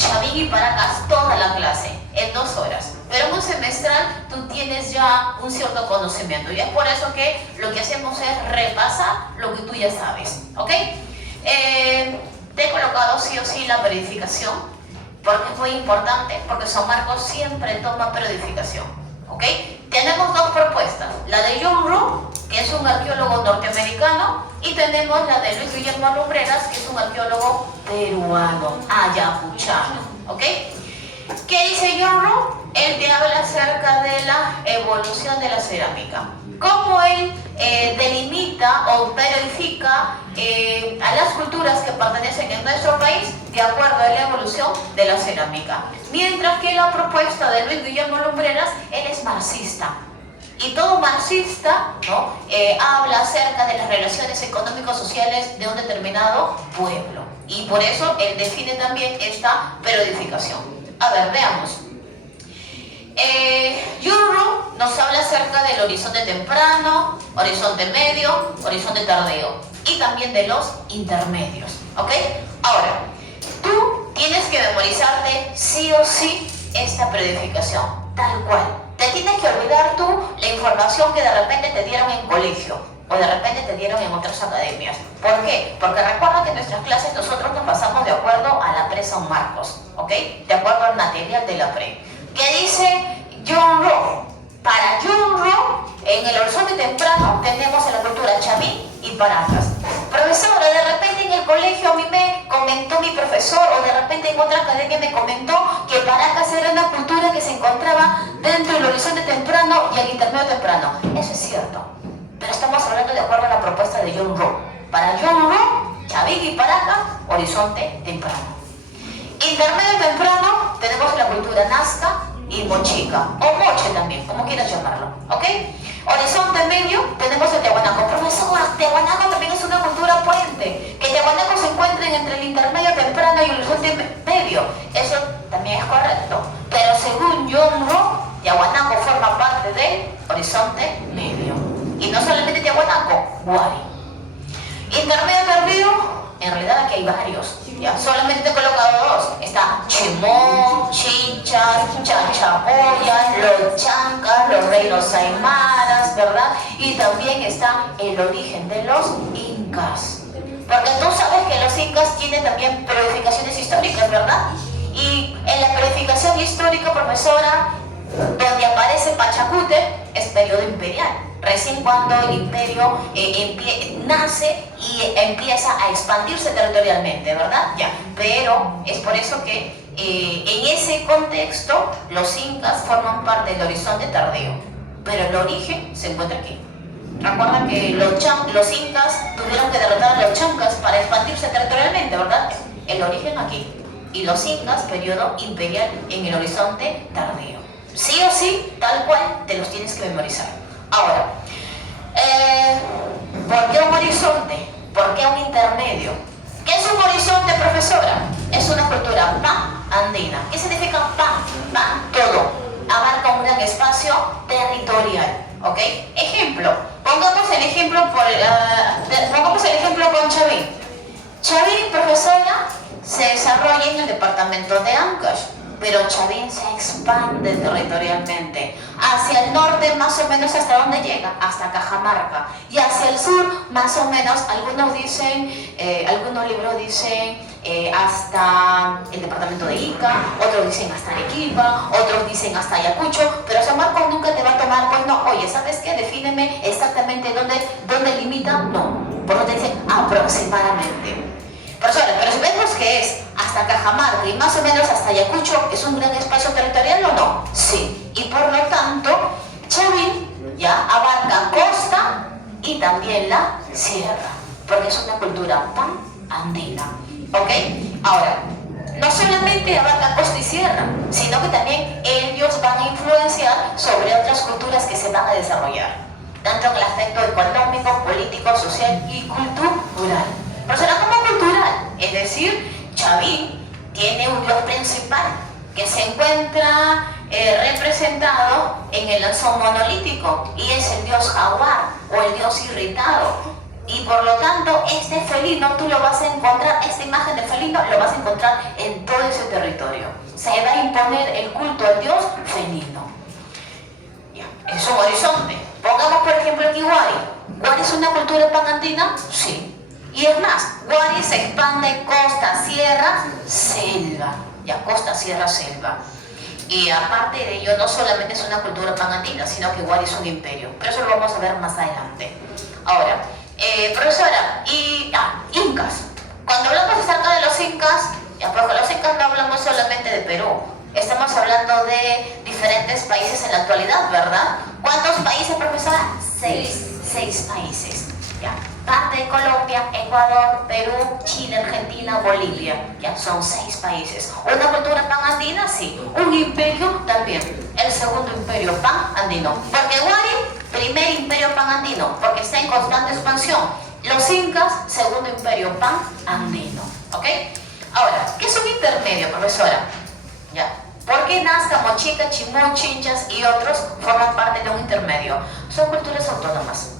Chavín y Paracas toda la clase, en 2 horas. Pero en un semestral tú tienes ya un cierto conocimiento. Y es por eso que lo que hacemos es repasar lo que tú ya sabes. ¿Ok? Te he colocado sí o sí la periodificación, porque es muy importante, porque San Marcos siempre toma periodificación. ¿Ok? Tenemos 2 propuestas, la de John Rowe, que es un arqueólogo norteamericano, y tenemos la de Luis Guillermo Lumbreras, que es un arqueólogo peruano, ayacuchano. ¿Ok? ¿Qué dice John Rowe? Él te habla acerca de la evolución de la cerámica. Cómo él delimita o periodifica a las culturas que pertenecen en nuestro país de acuerdo a la evolución de la cerámica. Mientras que la propuesta de Luis Guillermo Lumbreras, él es marxista. Y todo marxista, ¿no? Habla acerca de las relaciones económico-sociales de un determinado pueblo. Y por eso él define también esta periodificación. A ver, veamos. John Rowe nos habla acerca del horizonte temprano, horizonte medio, horizonte tardío y también de los intermedios. ¿Ok? Ahora, tú tienes que memorizarte sí o sí esta periodificación, tal cual. Te tienes que olvidar tú la información que de repente te dieron en colegio o de repente te dieron en otras academias. ¿Por qué? Porque recuerda que en nuestras clases nosotros nos basamos de acuerdo a la pre San Marcos, ¿ok? De acuerdo al material de la pre. ¿Qué dice John Rowe? Para John Rowe, en el horizonte temprano tenemos en la cultura Chavín y Paracas. Profesora, de repente en el colegio a mí me comentó mi profesor, o de repente en otra academia me comentó que Paracas era una cultura que se encontraba dentro del horizonte temprano y el intermedio temprano. Eso es cierto, pero estamos hablando de acuerdo a la propuesta de John Rowe. Para John Rowe, Chavín y Paracas, horizonte temprano. Intermedio temprano tenemos la cultura Nazca y Mochica, o Moche también, como quieras llamarlo, ¿ok? Horizonte medio tenemos el Tiahuanaco. Profesor, Tiahuanaco también es una cultura puente, que Tiahuanaco se encuentren entre el intermedio temprano y el horizonte medio. Eso también es correcto, pero según John Rowe, Tiahuanaco forma parte del horizonte medio. Y no solamente Tiahuanaco, Huari. Intermedio tardío, en realidad aquí hay varios. Ya, solamente te he colocado 2. Está Chimón, Chichas, Chachapoyas, los Chancas, los reinos aymaras, ¿verdad? Y también está el origen de los incas. Porque tú sabes que los incas tienen también periodificaciones históricas, ¿verdad? Y en la periodificación histórica, profesora, donde aparece Pachacute, es periodo imperial. Recién cuando el imperio nace y empieza a expandirse territorialmente, ¿verdad? Ya. Pero es por eso que en ese contexto los incas forman parte del horizonte tardío. Pero el origen se encuentra aquí. Recuerda que los incas tuvieron que derrotar a los chancas para expandirse territorialmente, ¿verdad? El origen aquí. Y los incas, periodo imperial en el horizonte tardío. Sí o sí, tal cual, te los tienes que memorizar. Ahora, ¿por qué un horizonte? ¿Por qué un intermedio? ¿Qué es un horizonte, profesora? Es una cultura pan-andina. ¿Qué significa pan? Pan, todo. Abarca un gran espacio territorial. ¿Ok? Ejemplo. Pongamos el ejemplo con Chavín. Chavín, profesora, se desarrolla en el departamento de Ancash. Pero Chavín se expande territorialmente. Hacia el norte, más o menos, ¿hasta dónde llega? Hasta Cajamarca. Y hacia el sur, más o menos, algunos libros dicen hasta el departamento de Ica, otros dicen hasta Arequipa, otros dicen hasta Ayacucho, pero San Marcos nunca te va a tomar, pues no, oye, ¿sabes qué? Defíneme exactamente dónde limita. No, por lo te dicen aproximadamente. Profesora, pero si vemos que es hasta Cajamarca y más o menos hasta Ayacucho, ¿es un gran espacio territorial o no? Sí. Y por lo tanto, Chavín ya abarca costa y también la sierra, porque es una cultura pan-andina. ¿Ok? Ahora, no solamente abarca costa y sierra, sino que también ellos van a influenciar sobre otras culturas que se van a desarrollar, tanto en el aspecto económico, político, social y cultural. Profesora, como cultural, es decir, Chavín tiene un dios principal que se encuentra representado en el lanzón monolítico y es el dios jaguar o el dios irritado. Y por lo tanto, este felino tú lo vas a encontrar, esta imagen de felino lo vas a encontrar en todo ese territorio. Se va a imponer el culto al dios felino. Ya, es un horizonte. Pongamos por ejemplo aquí Wari. ¿Wari es una cultura panandina? Sí. Y es más, Wari se expande costa, sierra, selva. Ya, costa, sierra, selva. Y aparte de ello, no solamente es una cultura panandina, sino que Wari es un imperio. Pero eso lo vamos a ver más adelante. Ahora, profesora, incas. Cuando hablamos acerca de los incas, ya, porque los incas no hablamos solamente de Perú. Estamos hablando de diferentes países en la actualidad, ¿verdad? ¿Cuántos países, profesora? 6 países. Ya. Parte de Colombia, Ecuador, Perú, Chile, Argentina, Bolivia. Ya, son 6 países. ¿Una cultura panandina? Sí. ¿Un imperio? También. El segundo imperio panandino. Porque Wari, primer imperio panandino, porque está en constante expansión. Los incas, segundo imperio panandino. ¿Ok? Ahora, ¿qué es un intermedio, profesora? Ya. Porque Nazca, Mochica, Chimú, Chinchas y otros forman parte de un intermedio. Son culturas autónomas.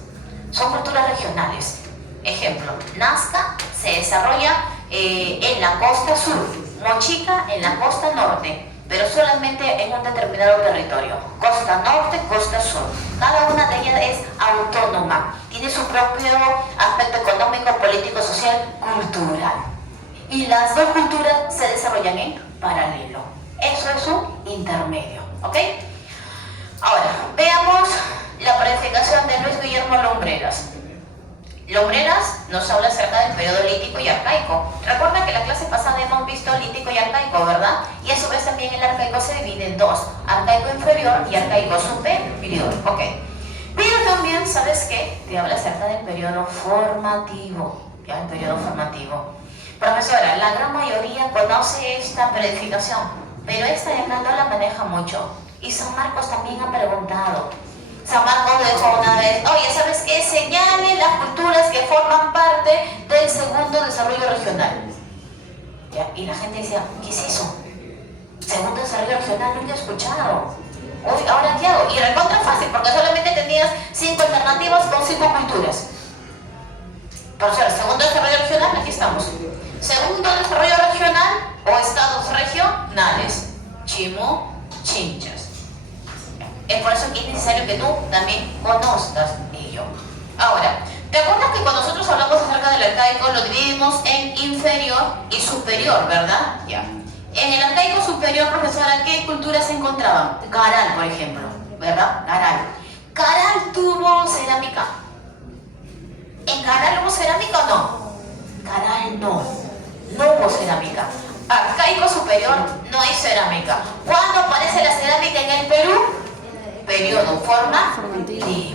Son culturas regionales. Ejemplo, Nazca se desarrolla en la costa sur, Mochica en la costa norte, pero solamente en un determinado territorio. Costa norte, costa sur. Cada una de ellas es autónoma. Tiene su propio aspecto económico, político, social, cultural. Y las dos culturas se desarrollan en paralelo. Eso es un intermedio. ¿Ok? Ahora, veamos la planificación de Luis Guillermo Lumbreras. Lumbreras nos habla acerca del periodo lítico y arcaico. Recuerda que la clase pasada hemos visto lítico y arcaico, ¿verdad? Y a su vez también el arcaico se divide en dos: arcaico inferior y arcaico superior. Ok. Pero también, ¿sabes qué? Te habla acerca del periodo formativo. Ya, el periodo formativo. Profesora, la gran mayoría conoce esta planificación, pero esta de acá no la maneja mucho. Y San Marcos también ha preguntado. San Marcos dejó una vez, oye, ¿sabes qué? Señale las culturas que forman parte del segundo desarrollo regional. ¿Ya? Y la gente decía, ¿qué es eso? Segundo desarrollo regional, nunca he escuchado. Uy, ¿ahora qué hago? Y recontra fácil, porque solamente tenías 5 alternativas con 5 culturas. Profesor, segundo desarrollo regional, aquí estamos. Segundo desarrollo regional o estados regionales. Chimú, Chinchas. Es por eso que es necesario que tú también conozcas ello. Ahora, ¿te acuerdas que cuando nosotros hablamos acerca del arcaico lo dividimos en inferior y superior, verdad? Ya. En el arcaico superior, profesora, ¿qué culturas se encontraban? Caral, por ejemplo, ¿verdad? Caral. ¿Caral tuvo cerámica? ¿En Caral hubo cerámica o no? Caral no. No hubo cerámica. Arcaico superior, no hay cerámica. ¿Cuándo aparece la cerámica en el Perú? Periodo formativo.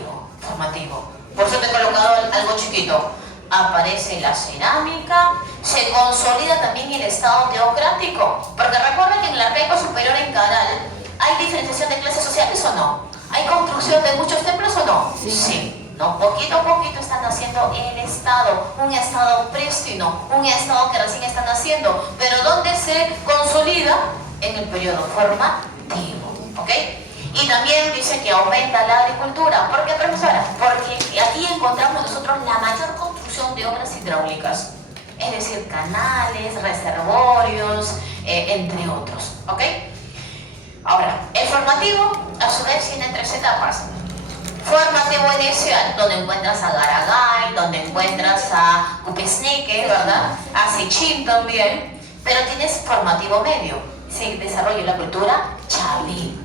Por eso te he colocado algo chiquito. Aparece la cerámica, se consolida también el estado teocrático. Porque recuerda que en el arcaico superior en Caral hay diferenciación de clases sociales o no. ¿Hay construcción de muchos templos o no? Sí. No, poquito a poquito están haciendo el estado, un estado prístino, un estado que recién están haciendo, pero donde se consolida en el periodo formativo. ¿Ok? Y también dice que aumenta la agricultura. ¿Por qué, profesora? Porque aquí encontramos nosotros la mayor construcción de obras hidráulicas. Es decir, canales, reservorios, entre otros. ¿Ok? Ahora, el formativo a su vez tiene 3 etapas. Formativo inicial, donde encuentras a Garagay, donde encuentras a Cupesnique, ¿verdad? A Sechín también. Pero tienes formativo medio. Se desarrolla la cultura Chavín.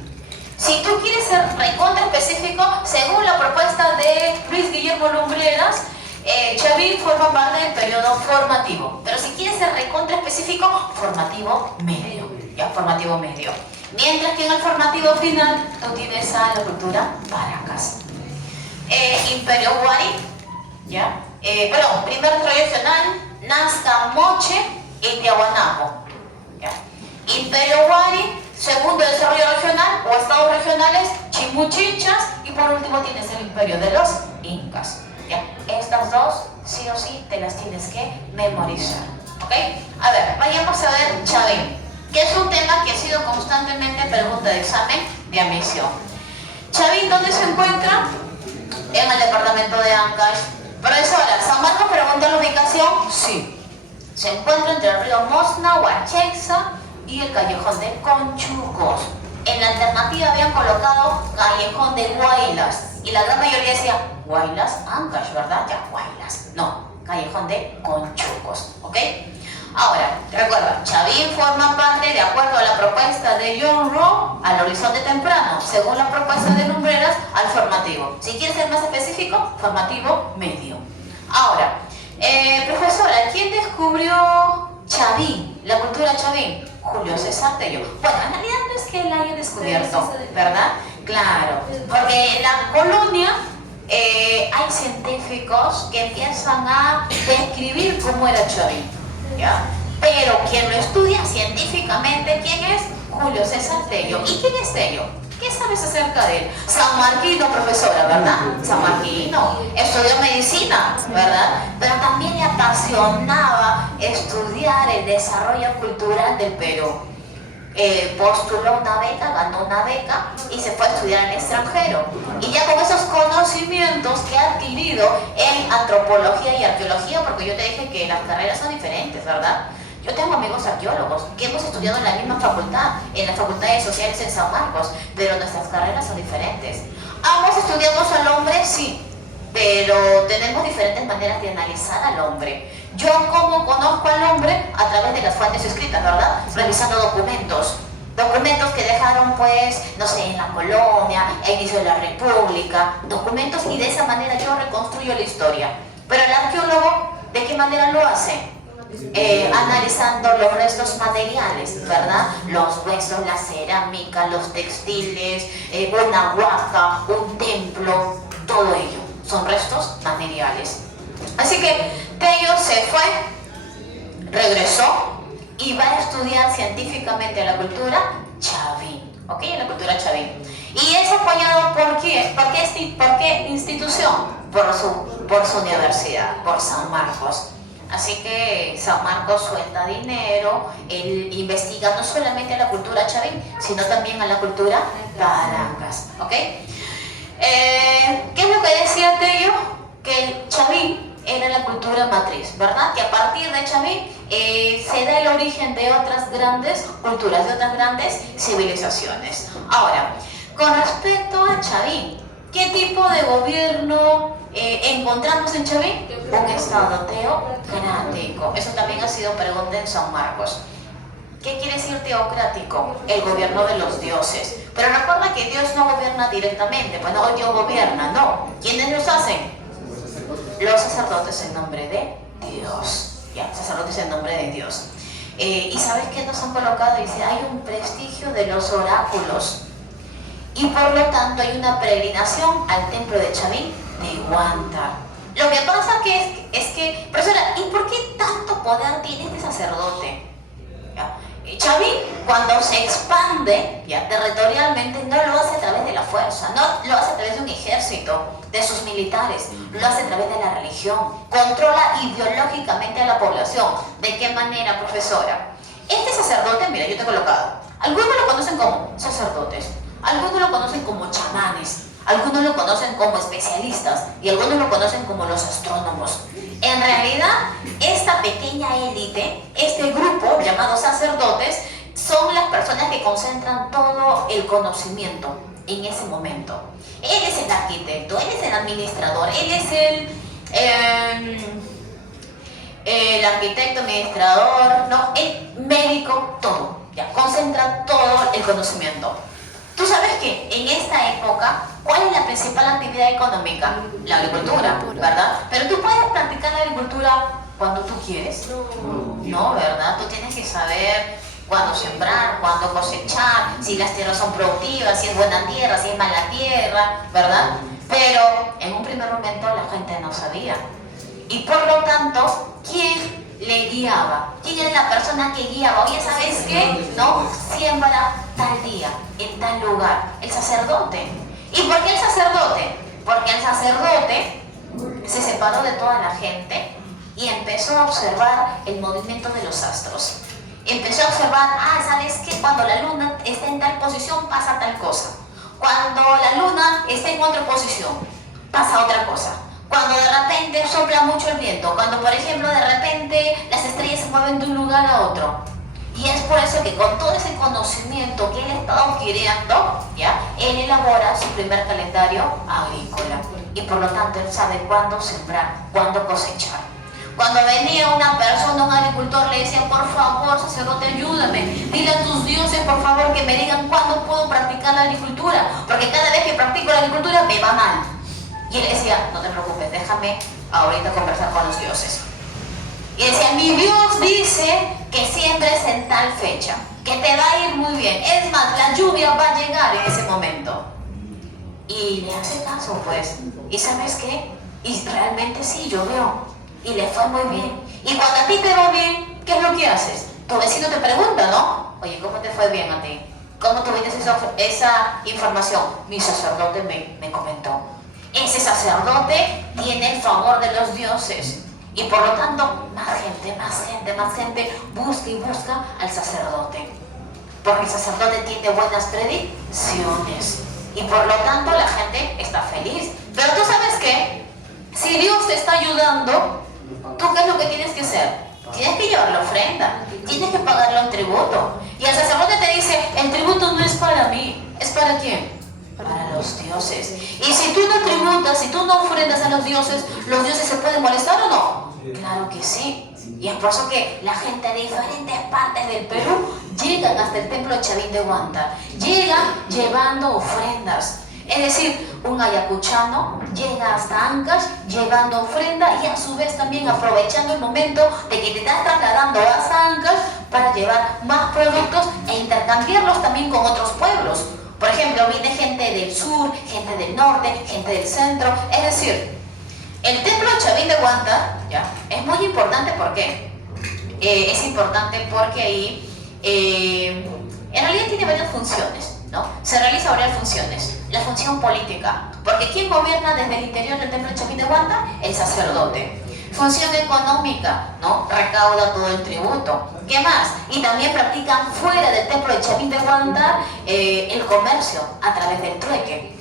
Si tú quieres ser recontra específico, según la propuesta de Luis Guillermo Lumbreras, Chavín forma parte del periodo formativo. Pero si quieres ser recontra específico, formativo medio. Ya, formativo medio. Mientras que en el formativo final, tú tienes a la cultura Paracas. Imperio Wari, ¿ya? Primer desarrollo regional, Nazca, Moche y Tiahuanaco. ¿Ya? Imperio Wari, segundo desarrollo regional o estados regionales, Chimú, Chinchas, y por último tienes el imperio de los Incas. ¿Ya? Estas dos, sí o sí, te las tienes que memorizar. ¿Ok? A ver, vayamos a ver Chavín, que es un tema que ha sido constantemente pregunta de examen de admisión. Chavín, ¿dónde se encuentra? En el departamento de Ancash. Profesora, ¿San Marcos pregunta la ubicación? Sí. Se encuentra entre el río Mosna, Huachexa y el callejón de Conchucos. En la alternativa habían colocado callejón de Guaylas. Y la gran mayoría decía, Guaylas, Ancash, ¿verdad? Ya, Guaylas. No, callejón de Conchucos, ¿ok? Ahora, recuerda, Chavín forma parte, de acuerdo a la propuesta de John Rowe, al horizonte temprano, según la propuesta de Lumbreras, al formativo. Si quieres ser más específico, formativo medio. Ahora, profesora, ¿quién descubrió Chavín, la cultura Chavín? Julio César Tello. Bueno, en realidad no es que él haya descubierto, ¿verdad? Claro, porque en la colonia hay científicos que empiezan a describir cómo era Chavín. ¿Ya? Pero quien lo estudia científicamente, ¿quién es? Julio César Tello. ¿Y quién es Tello? ¿Qué sabes acerca de él? Sanmarquino, profesora, ¿verdad? Sanmarquino. Estudió medicina, ¿verdad? Pero también le apasionaba estudiar el desarrollo cultural del Perú. Postuló una beca, ganó una beca y se fue a estudiar al extranjero. Y ya con esos conocimientos que ha adquirido en antropología y arqueología, porque yo te dije que las carreras son diferentes, ¿verdad? Yo tengo amigos arqueólogos que hemos estudiado en la misma facultad, en la Facultad de Sociales en San Marcos, pero nuestras carreras son diferentes. ¿Ambos estudiamos al hombre? Sí, pero tenemos diferentes maneras de analizar al hombre. Yo como conozco al hombre a través de las fuentes escritas, ¿verdad? Revisando documentos que dejaron, pues, no sé, en la colonia, a inicio de la república, documentos, y de esa manera yo reconstruyo la historia. Pero el arqueólogo, ¿de qué manera lo hace? Analizando los restos materiales, ¿verdad? Los huesos, la cerámica, los textiles, una huaca, un templo, todo ello son restos materiales. Así que Tello se fue, regresó y va a estudiar científicamente la cultura Chavín, ¿ok? La cultura Chavín. Y es apoyado ¿por quién? ¿Por qué institución? Por su universidad, por San Marcos. Así que San Marcos suelta dinero, él investiga no solamente a la cultura Chavín, sino también a la cultura Paracas, ¿ok? ¿Qué es lo que decía Tello? Que el Chavín era la cultura matriz, ¿verdad? Que a partir de Chavín se da el origen de otras grandes culturas, de otras grandes civilizaciones. Ahora, con respecto a Chavín, ¿qué tipo de gobierno encontramos en Chavín? Un estado teocrático. Eso también ha sido pregunta en San Marcos. ¿Qué quiere decir teocrático? El gobierno de los dioses. Pero recuerda que Dios no gobierna directamente. Bueno, hoy Dios gobierna, no. ¿Quiénes los hacen? Los sacerdotes en nombre de Dios. Ya, sacerdotes en nombre de Dios. ¿Y sabes qué nos han colocado? Dice, hay un prestigio de los oráculos. Y por lo tanto hay una peregrinación al templo de Chavín de Huántar. Lo que pasa es que, profesora, ¿y por qué tanto poder tiene este sacerdote? ¿Ya? Chavín, cuando se expande ya, territorialmente, no lo hace a través de la fuerza, no lo hace a través de un ejército, de sus militares, lo hace a través de la religión, controla ideológicamente a la población. ¿De qué manera, profesora? Este sacerdote, mira, yo te he colocado, algunos lo conocen como sacerdotes, algunos lo conocen como chamanes, algunos lo conocen como especialistas y algunos lo conocen como los astrónomos. En realidad, esta pequeña élite, este grupo llamado sacerdotes, son las personas que concentran todo el conocimiento en ese momento. Él es el arquitecto, él es el administrador, él es el arquitecto, administrador, no, el médico, todo. Ya, concentra todo el conocimiento. Tú sabes que en esta época, ¿cuál es la principal actividad económica? La agricultura, ¿verdad? Pero tú puedes practicar la agricultura cuando tú quieres. No, ¿verdad? Tú tienes que saber cuándo sembrar, cuándo cosechar, si las tierras son productivas, si es buena tierra, si es mala tierra, ¿verdad? Pero en un primer momento la gente no sabía. Y por lo tanto, ¿quién le guiaba? ¿Quién era la persona que guiaba? Oye, ¿sabes qué? No, siembra tal día, en tal lugar. El sacerdote. ¿Y por qué el sacerdote? Porque el sacerdote se separó de toda la gente y empezó a observar el movimiento de los astros. Empezó a observar, ¿sabes qué? Cuando la luna está en tal posición pasa tal cosa. Cuando la luna está en otra posición, pasa otra cosa. Cuando de repente sopla mucho el viento, cuando por ejemplo de repente las estrellas se mueven de un lugar a otro. Y es por eso que con todo ese conocimiento que él está adquiriendo, ¿ya? Él elabora su primer calendario agrícola. Y por lo tanto él sabe cuándo sembrar, cuándo cosechar. Cuando venía una persona, un agricultor, le decía, por favor, sacerdote, ayúdame. Dile a tus dioses, por favor, que me digan cuándo puedo practicar la agricultura. Porque cada vez que practico la agricultura me va mal. Y él decía, no te preocupes, déjame ahorita conversar con los dioses. Y decía, mi Dios dice que siembres en tal fecha, que te va a ir muy bien. Es más, la lluvia va a llegar en ese momento. Y le hace caso, pues. ¿Y sabes qué? Y realmente sí, llovió. Y le fue muy bien. Y cuando a ti te va bien, ¿qué es lo que haces? Tu vecino te pregunta, ¿no? Oye, ¿cómo te fue bien a ti? ¿Cómo tuviste esa información? Mi sacerdote me comentó. Ese sacerdote tiene el favor de los dioses. Y por lo tanto, más gente busca y busca al sacerdote. Porque el sacerdote tiene buenas predicciones. Y por lo tanto, la gente está feliz. Pero tú sabes qué, si Dios te está ayudando, ¿tú qué es lo que tienes que hacer? Tienes que llevar la ofrenda, tienes que pagarle un tributo. Y el sacerdote te dice, el tributo no es para mí, ¿es para quién? Para los dioses. Y si tú no tributas, si tú no ofrendas a los dioses se pueden molestar o no? Claro que sí. Y es por eso que la gente de diferentes partes del Perú llegan hasta el templo de Chavín de Huanta. Llegan llevando ofrendas. Es decir, un ayacuchano llega hasta Ancash llevando ofrenda y a su vez también aprovechando el momento de que te estás trasladando hasta Ancash para llevar más productos e intercambiarlos también con otros pueblos. Por ejemplo, viene gente del sur, gente del norte, gente del centro. Es decir, el templo de Chavín de Huanta, ¿ya?, es muy importante. ¿Por qué? Es importante porque ahí en realidad tiene varias funciones, ¿no? Se realizan varias funciones. La función política, porque ¿quién gobierna desde el interior del templo de Chavín de Huanta? El sacerdote. Función económica, ¿no? Recauda todo el tributo. ¿Qué más? Y también practican fuera del templo de Chavín de Huanta el comercio a través del trueque.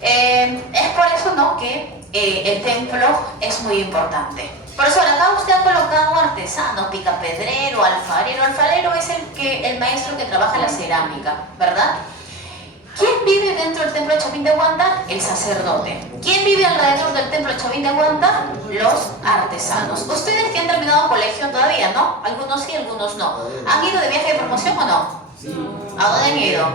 Es por eso, ¿no?, que el templo es muy importante. Por eso acá usted ha colocado artesanos, picapedrero, alfarero. Alfarero es el maestro que trabaja la cerámica, ¿verdad? ¿Quién vive dentro del templo de Chavín de Huanta? El sacerdote. ¿Quién vive alrededor del templo de Chavín de Huanta? Los artesanos. Ustedes que han terminado colegio todavía, ¿no? Algunos sí, algunos no. ¿Han ido de viaje de promoción o no? ¿A dónde han ido?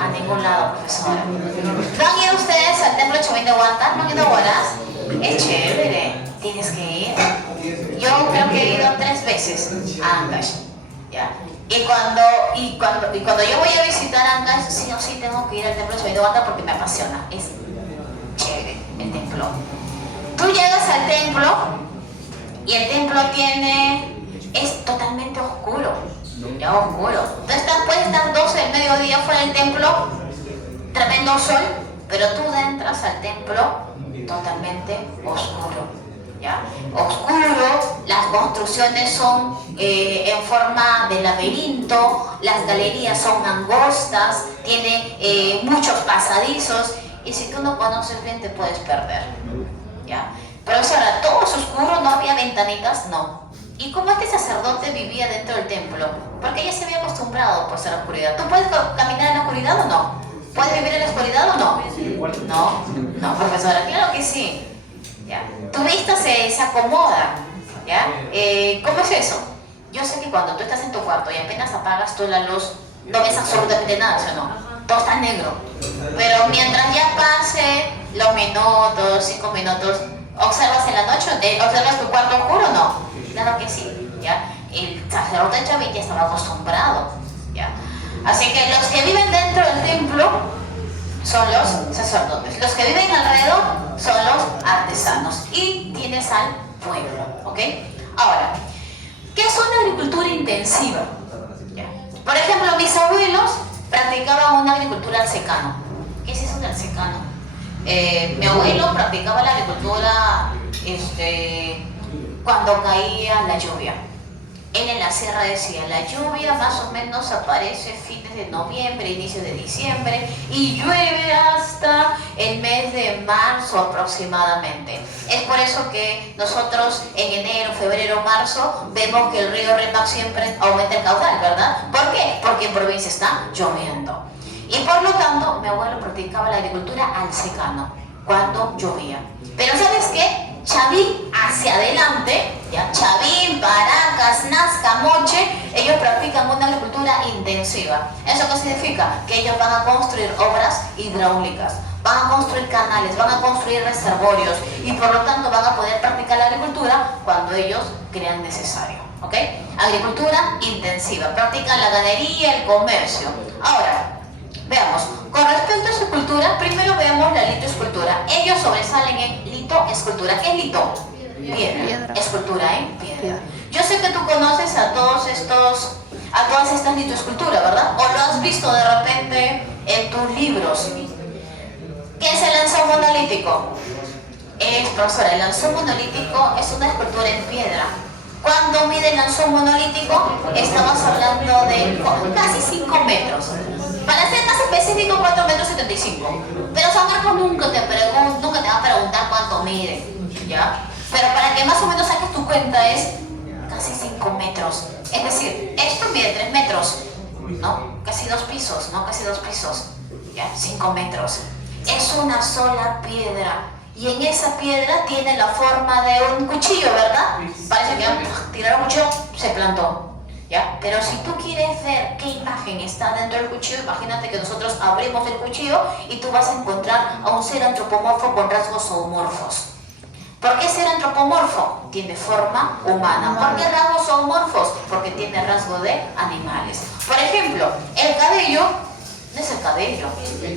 A ningún lado, profesora. ¿No han ido ustedes al templo de Chavín de Huanta? ¿No han ido a Huaraz? Es chévere, tienes que ir. Yo creo que he ido 3 veces a Ancash, ¿ya? Y cuando yo voy a visitar Ancash, sí o sí tengo que ir al templo de Chavín de Huanta porque me apasiona. Es chévere el templo. Tú llegas al templo y el templo es totalmente oscuro. Ya oscuro. Puedes estar 12 del mediodía fuera del templo, tremendo sol, pero tú entras al templo totalmente oscuro. ¿Ya? Oscuro, las construcciones son en forma de laberinto, las galerías son angostas, tiene muchos pasadizos y si tú no conoces bien te puedes perder. ¿Ya? Pero ahora, todo es oscuro, no había ventanitas, no. ¿Y cómo este sacerdote vivía dentro del templo? Porque ella se había acostumbrado pues, a la oscuridad. ¿Tú puedes caminar en la oscuridad o no? ¿Puedes vivir en la oscuridad o no? No, profesora, claro que sí. ¿Ya? Tu vista se acomoda. ¿Ya? ¿Cómo es eso? Yo sé que cuando tú estás en tu cuarto y apenas apagas tú la luz, no ves absolutamente nada, ¿sí o no? Todo está negro. Pero mientras ya pase los minutos, 5 minutos, ¿observas en la noche? ¿Observas tu cuarto oscuro o no? Claro que sí, ¿ya? El sacerdote Chavín ya estaba acostumbrado, ¿ya? Así que los que viven dentro del templo son los sacerdotes. Los que viven alrededor son los artesanos. Y tienes al pueblo, ¿ok? Ahora, ¿qué es una agricultura intensiva? ¿Ya? Por ejemplo, mis abuelos practicaban una agricultura al secano. ¿Qué es eso del secano? Mi abuelo practicaba la agricultura cuando caía la lluvia. Él en la sierra decía, la lluvia más o menos aparece fines de noviembre, inicio de diciembre, y llueve hasta el mes de marzo aproximadamente. Es por eso que nosotros en enero, febrero, marzo vemos que el río Rímac siempre aumenta el caudal, ¿verdad? ¿Por qué? Porque en provincia está lloviendo. Y por lo tanto, mi abuelo practicaba la agricultura al secano, cuando llovía. Pero ¿sabes qué? Chavín hacia adelante, ¿ya? Chavín, Paracas, Nazca, Moche, ellos practican una agricultura intensiva. ¿Eso qué significa? Que ellos van a construir obras hidráulicas, van a construir canales, van a construir reservorios y por lo tanto van a poder practicar la agricultura cuando ellos crean necesario. ¿Ok? Agricultura intensiva, practican la ganadería, el comercio. Ahora, veamos, con respecto a su cultura, primero veamos la litoescultura. Ellos sobresalen en litoescultura. ¿Qué es lito? Piedra. Escultura en piedra. Yo sé que tú conoces a todas estas litoesculturas, ¿verdad? O lo has visto de repente en tus libros. ¿Qué es el lanzón monolítico? Profesora, el lanzón monolítico es una escultura en piedra. ¿Cuánto mide el lanzón monolítico? Estamos hablando de casi 5 metros. Para ser más específico, 4,75 metros. Pero San Marcos nunca te va a preguntar cuánto mide, ¿ya? Pero para que más o menos saques tu cuenta es casi 5 metros. Es decir, esto mide 3 metros, ¿no? Casi 2 pisos, ¿no? Casi 2 pisos, ¿ya? 5 metros. Es una sola piedra. Y en esa piedra tiene la forma de un cuchillo, ¿verdad? Parece que tiraron un cuchillo, se plantó. ¿Ya? Pero si tú quieres ver qué imagen está dentro del cuchillo, imagínate que nosotros abrimos el cuchillo y tú vas a encontrar a un ser antropomorfo con rasgos zoomorfos. ¿Por qué ser antropomorfo? Tiene forma humana. ¿Por qué rasgos zoomorfos? Porque tiene rasgo de animales. Por ejemplo, el cabello no es el cabello,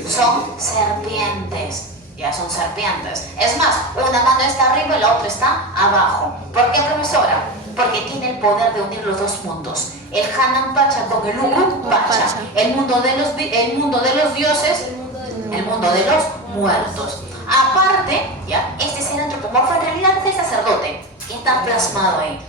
son serpientes. Ya son serpientes. Es más, una mano está arriba y la otra está abajo. ¿Por qué, profesora? Porque tiene el poder de unir los dos mundos. El Hanan Pacha con el Ugu Pacha. El mundo de los dioses, el mundo de los muertos. Aparte, ¿ya? Este ser antropomorfo en realidad es el sacerdote, que está plasmado ahí.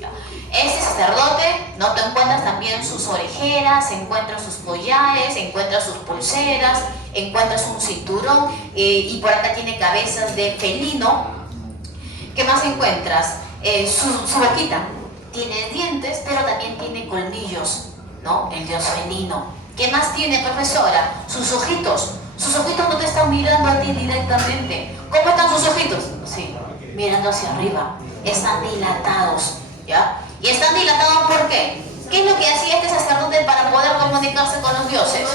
¿Ya? Este sacerdote, ¿no? Te encuentras también sus orejeras, encuentras sus collares, encuentras sus pulseras, encuentras un cinturón y por acá tiene cabezas de felino. ¿Qué más encuentras? Su boquita tiene dientes, pero también tiene colmillos, ¿no? El dios felino. ¿Qué más tiene, profesora? Sus ojitos. Sus ojitos no te están mirando a ti directamente. ¿Cómo están sus ojitos? Sí, mirando hacia arriba. Están dilatados, ¿ya? ¿Y están dilatados por qué? ¿Qué es lo que hacía este sacerdote para poder comunicarse con los dioses?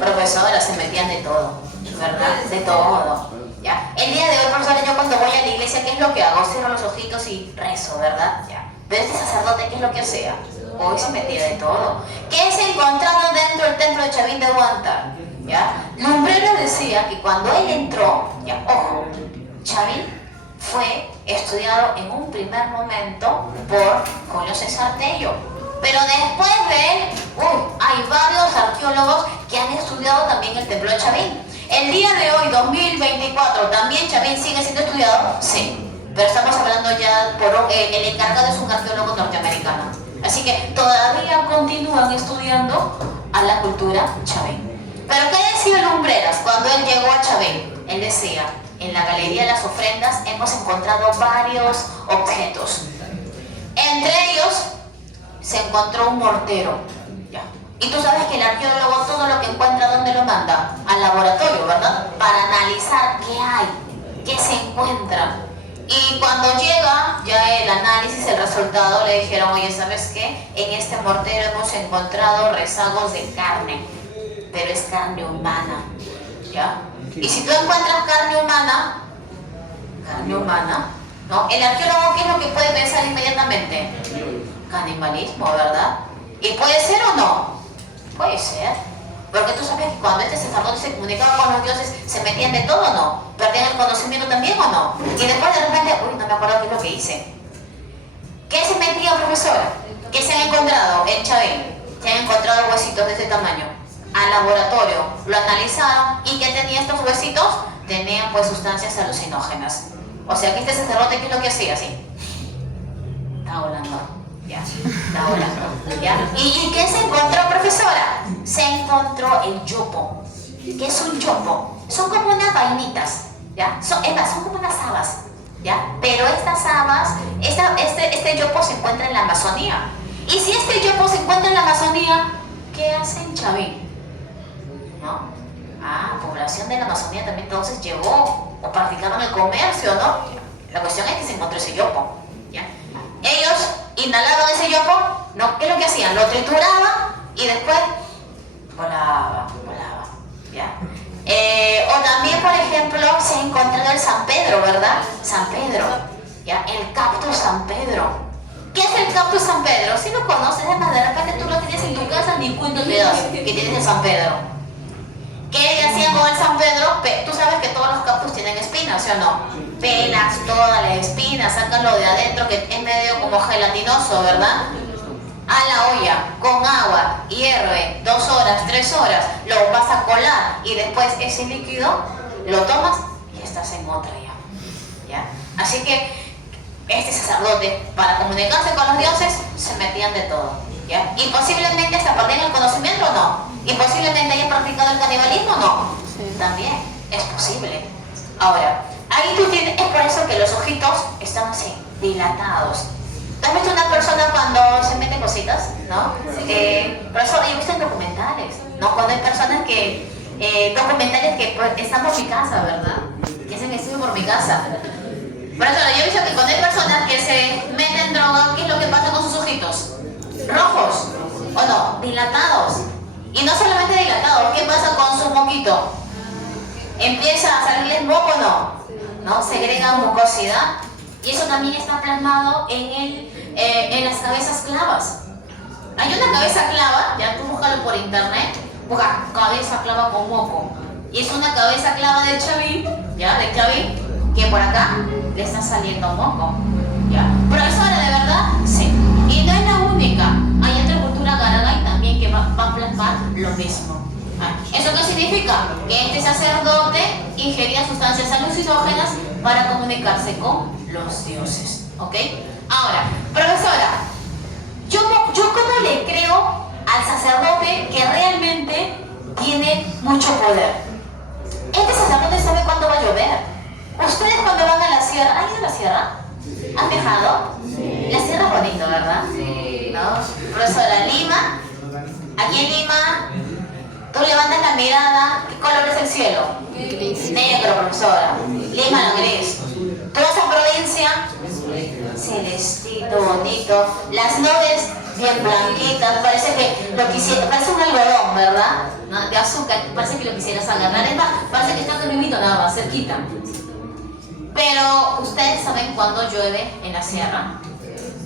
Profesora, se metían de todo, ¿verdad? De todo. ¿Ya? El día de hoy, profesora, yo cuando voy a la iglesia, ¿qué es lo que hago? Cierro los ojitos y rezo, ¿verdad? ¿Ya? Pero este sacerdote, ¿qué es lo que hacía? Hoy se metía de todo. ¿Qué se encontraba dentro del templo de Chavín de Huántar? ¿Ya? Lumbrera decía que cuando él entró, ya, ojo, Chavín fue estudiado en un primer momento por Julio César Tello. Pero después de él, hay varios arqueólogos que han estudiado también el templo de Chavín. El día de hoy, 2024, ¿también Chavín sigue siendo estudiado? Sí. Pero estamos hablando ya por el encargado es un arqueólogo norteamericano. Así que todavía continúan estudiando a la cultura Chavín. Pero ¿qué decía Lumbreras cuando él llegó a Chavín? Él decía, en la Galería de las Ofrendas hemos encontrado varios objetos. Entre ellos se encontró un mortero. ¿Ya? Y tú sabes que el arqueólogo todo lo que encuentra, ¿dónde lo manda? Al laboratorio, ¿verdad? Para analizar qué hay, qué se encuentra. Y cuando llega ya el análisis, el resultado, le dijeron, oye, ¿sabes qué? En este mortero hemos encontrado rezagos de carne, pero es carne humana, ¿ya? Y si tú encuentras carne humana, ¿no? El arqueólogo, ¿qué es lo que puede pensar inmediatamente? Canibalismo, ¿verdad? ¿Y puede ser o no? Puede ser. Porque tú sabes que cuando este sacerdote se comunicaba con los dioses, ¿se metían de todo o no? ¿Perdían el conocimiento también o no? Y después de repente, no me acuerdo qué es lo que hice. ¿Qué se metía, profesora? ¿Qué se han encontrado en Chavín? Se han encontrado huesitos de ese tamaño. Al laboratorio lo analizaron y ¿qué tenía estos huesitos? Tenían pues sustancias alucinógenas. O sea que este sacerdote, ¿qué es lo que hacía? Así. Estaba volando. Ya, está volando. ¿Ya? ¿Y qué se encontró, profesora? Se encontró el yopo. ¿Qué es un yopo? Son como unas vainitas, ¿ya? Son como unas habas, ¿ya? Pero estas habas, este yopo se encuentra en la Amazonía. Y si este yopo se encuentra en la Amazonía, ¿qué hacen, Chavín? ¿No? Población de la Amazonía también entonces llegó o practicaban el comercio, ¿no? La cuestión es que se encontró ese yopo, ¿ya? Ellos inhalaban ese yopo, ¿no? ¿Qué es lo que hacían? Lo trituraban y después volaba, ¿ya? O también, por ejemplo, se ha encontrado el San Pedro, ¿verdad? San Pedro, ¿ya? El cactus San Pedro. ¿Qué es el cactus San Pedro? Si lo conoces, además de repente tú lo tienes en tu casa, ni cuenta te das que tienes el San Pedro. ¿Qué hacían con el San Pedro? Tú sabes que todos los cactus tienen espinas, ¿sí o no? Pelas todas las espinas, sácalo de adentro, que es medio como gelatinoso, ¿verdad? A la olla, con agua, hierve 2 horas, 3 horas, lo vas a colar y después ese líquido lo tomas y estás en otra ya. Así que este sacerdote, para comunicarse con los dioses, se metían de todo, ¿ya? Y posiblemente hasta perdían el conocimiento o no. Y posiblemente hayan practicado el canibalismo o no. Sí. También es posible. Ahora, ahí tú tienes, es por eso que los ojitos están así, dilatados. ¿Tú has visto una persona cuando se mete cositas? ¿No? Por eso yo he visto en documentales, ¿no? Cuando hay personas que, documentales que pues, están por mi casa, ¿verdad? Que hacen estudio por mi casa. Por eso yo he visto que cuando hay personas que se meten droga, ¿qué es lo que pasa con sus ojitos? Rojos, ¿o no? Dilatados. Y no solamente dilatados, ¿qué pasa con su moquito? ¿Empieza a salirles moco o no? ¿No? Segrega mucosidad. Y eso también está plasmado en las cabezas clavas. Hay una cabeza clava, ya tú búscalo por internet, busca cabeza clava con moco. Y es una cabeza clava de Chavín, ¿ya? De Chavín, que por acá le está saliendo moco, ¿ya? Profesora, ¿de verdad? Sí. Y no es la única. Hay otra cultura garagay también que va a plasmar lo mismo. ¿Eso qué significa? Que este sacerdote ingería sustancias alucinógenas para comunicarse con los dioses, ¿ok? Ahora, profesora, ¿yo cómo le creo al sacerdote que realmente tiene mucho poder? Este sacerdote sabe cuándo va a llover. ¿Ustedes cuando van a la sierra, han ido a la sierra? ¿Han viajado? Sí. La sierra es bonito, ¿verdad? Sí. ¿No? Profesora, Lima, aquí en Lima, tú levantas la mirada, ¿qué color es el cielo? Gris. Negro, profesora. Lima no gris. Toda esa provincia, celestito, bonito. Las nubes bien blanquitas, parece que lo quisiera, parece un algodón, ¿verdad? ¿No? De azúcar, parece que lo quisieras agarrar. Es más, parece que está en nada más, cerquita. Pero, ¿ustedes saben cuándo llueve en la sierra?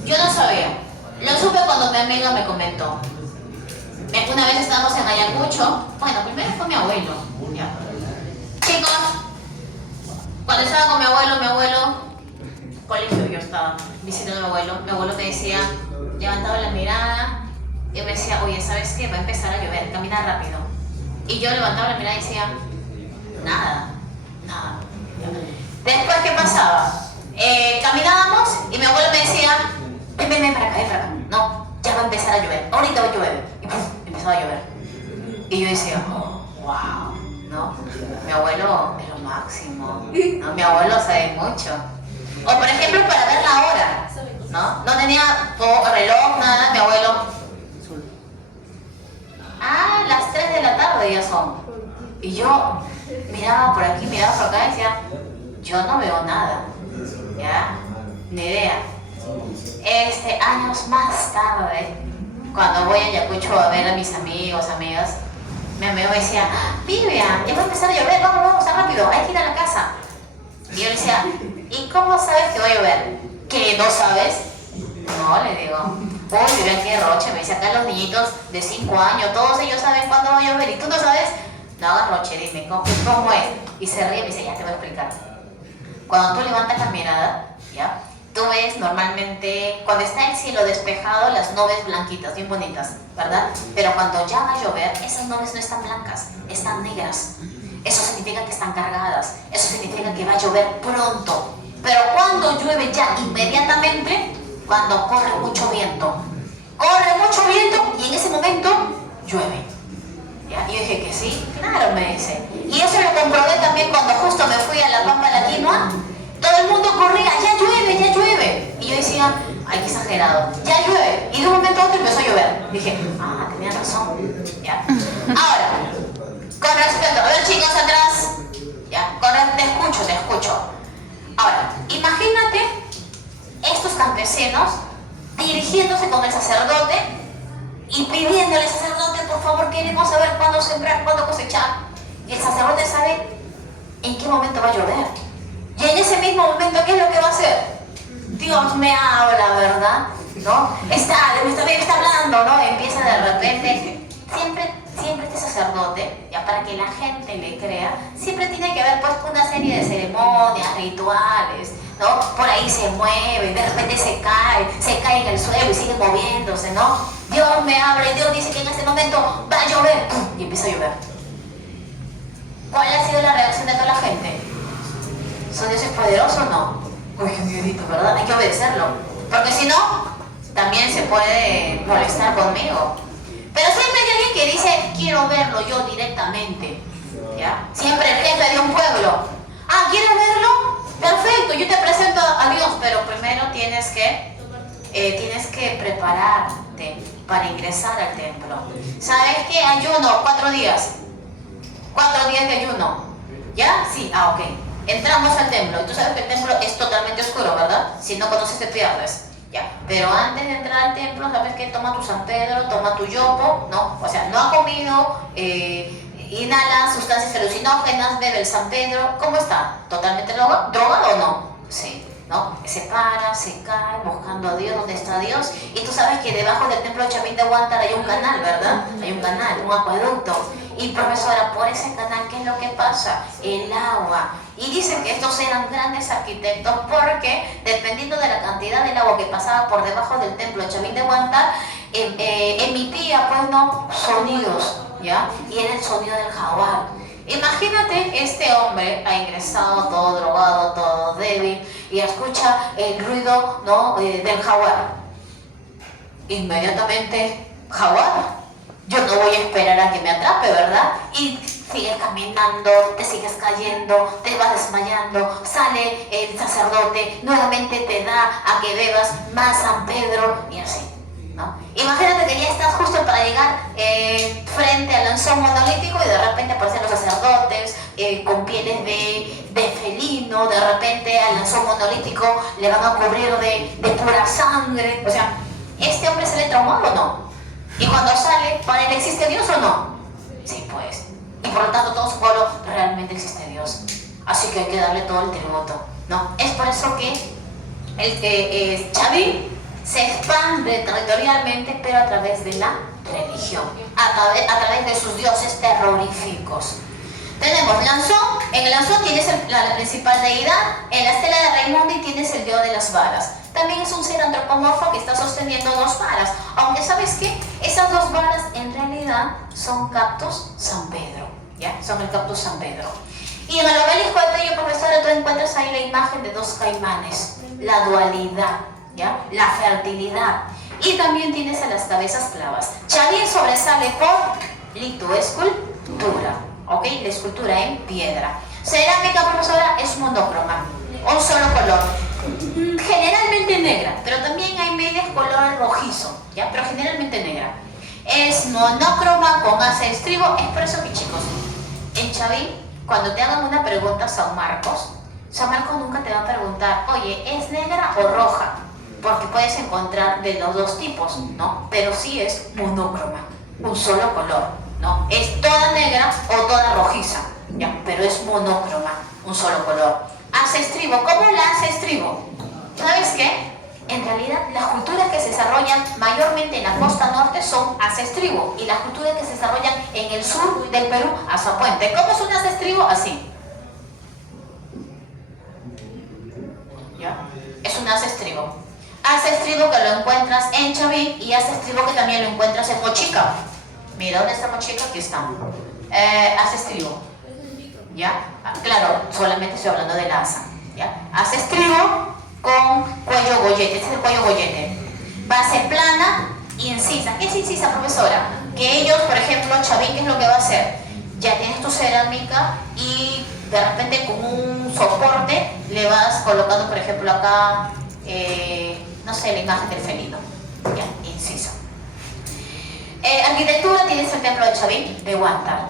Yo no sabía. Lo supe cuando mi amiga me comentó. Una vez estábamos en Ayacucho. Bueno, primero fue mi abuelo. ¿Ya? Chicos, cuando estaba con mi abuelo, colegio yo estaba visitando a mi abuelo me decía, levantaba la mirada y me decía, oye, ¿sabes qué? Va a empezar a llover, camina rápido. Y yo levantaba la mirada y decía, nada. Después, ¿qué pasaba? Caminábamos y mi abuelo me decía, ven para acá. No, ya va a empezar a llover, ahorita va a llover. Y ¡pum! Empezó a llover. Y yo decía, oh, wow, ¿no? Mi abuelo es lo máximo, ¿no? Mi abuelo sabe mucho. O por ejemplo, para ver la hora, ¿no? No tenía reloj, nada, mi abuelo. Las 3 de la tarde ya son. Y yo miraba por aquí, miraba por acá y decía, yo no veo nada, ¿ya? Ni idea. Años más tarde, cuando voy a Ayacucho a ver a mis amigos, amigas, mi amigo me decía, Vivian, ya va a empezar a llover, vamos, rápido, hay que ir a la casa. Y yo le decía, ¿y cómo sabes que va a llover? ¿Que no sabes? No, le digo, uy, Vivian tiene roche, me dice, acá los niñitos de 5 años, todos ellos saben cuándo va a llover, ¿y tú no sabes? No hagas roche, dime, ¿cómo es? Y se ríe y me dice, ya te voy a explicar. Cuando tú levantas la mirada, ¿ya? Tú ves normalmente, cuando está el cielo despejado, las nubes blanquitas, bien bonitas, ¿verdad? Pero cuando ya va a llover, esas nubes no están blancas, están negras. Eso significa que están cargadas, eso significa que va a llover pronto. Pero cuando llueve ya inmediatamente, Cuando corre mucho viento. Corre mucho viento y en ese momento llueve. ¿Ya? Y yo dije que sí, claro, me dice. Y eso lo comprobé también cuando justo me fui a la Pampa Latina. Todo el mundo corría, ya llueve, ya llueve. Y yo decía, ay, qué exagerado, ya llueve. Y de un momento a otro empezó a llover. Dije, ah, tenía razón. ¿Ya? Ahora, con respecto, a ver chicos atrás. ¿Ya? Te escucho. Ahora, imagínate estos campesinos dirigiéndose con el sacerdote y pidiéndole al sacerdote, por favor, queremos saber cuándo sembrar, cuándo cosechar. Y el sacerdote sabe en qué momento va a llover. Y en ese mismo momento, ¿qué es lo que va a hacer? Dios me habla, ¿verdad? ¿No? Me está hablando, ¿no? Empieza de repente. Siempre este sacerdote, ya para que la gente le crea, siempre tiene que haber puesto una serie de ceremonias, rituales, ¿no? Por ahí se mueve, de repente se cae en el suelo y sigue moviéndose, ¿no? Dios me habla y Dios dice que en este momento va a llover, ¡pum! Y empieza a llover. ¿Cuál ha sido la reacción de toda la gente? ¿Son dioses poderosos o no? Uy, qué miedito, ¿verdad? Hay que obedecerlo. Porque si no, también se puede molestar conmigo. Pero siempre hay alguien que dice, quiero verlo yo directamente. ¿Ya? Siempre el jefe de un pueblo. Ah, ¿quieres verlo? Perfecto, yo te presento a Dios, pero primero tienes que prepararte para ingresar al templo. ¿Sabes qué? Ayuno, 4 días. 4 días de ayuno. ¿Ya? Sí, ok. Entramos al templo. Y tú sabes que el templo es totalmente oscuro, ¿verdad? Si no conoces te pierdes. ¿Ya? Pero antes de entrar al templo, ¿sabes qué? Toma tu San Pedro, toma tu yopo, ¿no? O sea, no ha comido, inhala sustancias alucinógenas, bebe el San Pedro. ¿Cómo está? ¿Totalmente drogado o no? Sí. ¿No? Se para, se cae, buscando a Dios, ¿dónde está Dios? Y tú sabes que debajo del templo de Chavín de Huántar hay un canal, ¿verdad? Hay un canal, un acueducto. Y profesora, por ese canal, ¿qué es lo que pasa? El agua. Y dicen que estos eran grandes arquitectos porque, dependiendo de la cantidad del agua que pasaba por debajo del templo de Chavín de Huántar, emitía, pues no, sonidos, ¿ya? Y era el sonido del jaguar. Imagínate, este hombre ha ingresado todo drogado, todo débil, y escucha el ruido, ¿no? Del jaguar. Inmediatamente, jaguar, yo no voy a esperar a que me atrape, ¿verdad? Y sigues caminando, te sigues cayendo, te vas desmayando, sale el sacerdote, nuevamente te da a que bebas más San Pedro, y así, ¿no? Imagínate que ya estás justo para llegar frente al lanzón monolítico y de repente aparecen los sacerdotes con pieles de felino, de repente al lanzón monolítico le van a cubrir de pura sangre. O sea, ¿este hombre se le traumó o no? Y cuando sale, ¿para él existe Dios o no? Sí, pues. Y por lo tanto todo su pueblo, realmente existe Dios. Así que hay que darle todo el tributo, ¿no? Es por eso que el Chavín se expande territorialmente, pero a través de la religión, a través de sus dioses terroríficos. Tenemos Lanzón. En el Lanzón tienes la principal deidad. En la estela de Raimundi tienes el dios de las varas. También es un ser antropomorfo que está sosteniendo 2 varas. Aunque, ¿sabes qué? Esas 2 varas en realidad son Cactus San Pedro, ¿ya? Son el Cactus San Pedro. Y en el obelisco de Tello, profesora, tú encuentras ahí la imagen de 2 caimanes. La dualidad, ¿ya? La fertilidad. Y también tienes a las cabezas clavas. Chavín sobresale por litoescultura, ¿ok? La escultura en piedra. Cerámica, profesora, es monócroma, un solo color. Generalmente negra, pero también hay medias color rojizo, ¿ya? Pero generalmente negra. Es monócroma con asa de estribo. Es por eso que, chicos, en Chavín, cuando te hagan una pregunta a San Marcos nunca te va a preguntar, oye, ¿es negra o roja? Porque puedes encontrar de los 2 tipos, ¿no? Pero sí es monócroma, un solo color, ¿no? Es toda negra o toda rojiza, ¿ya? Pero es monócroma, un solo color. Asa estribo, ¿cómo la asa estribo? ¿Sabes qué? En realidad, las culturas que se desarrollan mayormente en la costa norte son asa estribo, y las culturas que se desarrollan en el sur del Perú, asa puente. ¿Cómo es un asa estribo? Así. ¿Ya? Es un asa estribo. Asa estribo que lo encuentras en Chavín y asa estribo que también lo encuentras en Mochica. Mira, ¿dónde está Mochica? Aquí está. Asa estribo. ¿Ya? Claro, solamente estoy hablando de la asa. ¿Ya? Asa estribo con cuello gollete. Este es el cuello gollete. Base plana, incisa. ¿Qué es incisa, profesora? Que ellos, por ejemplo, Chavín, ¿qué es lo que va a hacer? Ya tienes tu cerámica y de repente con un soporte le vas colocando, por ejemplo, acá, no sé, la imagen del felino. Ya, incisa. Arquitectura, tienes el templo de Chavín, de Huántar.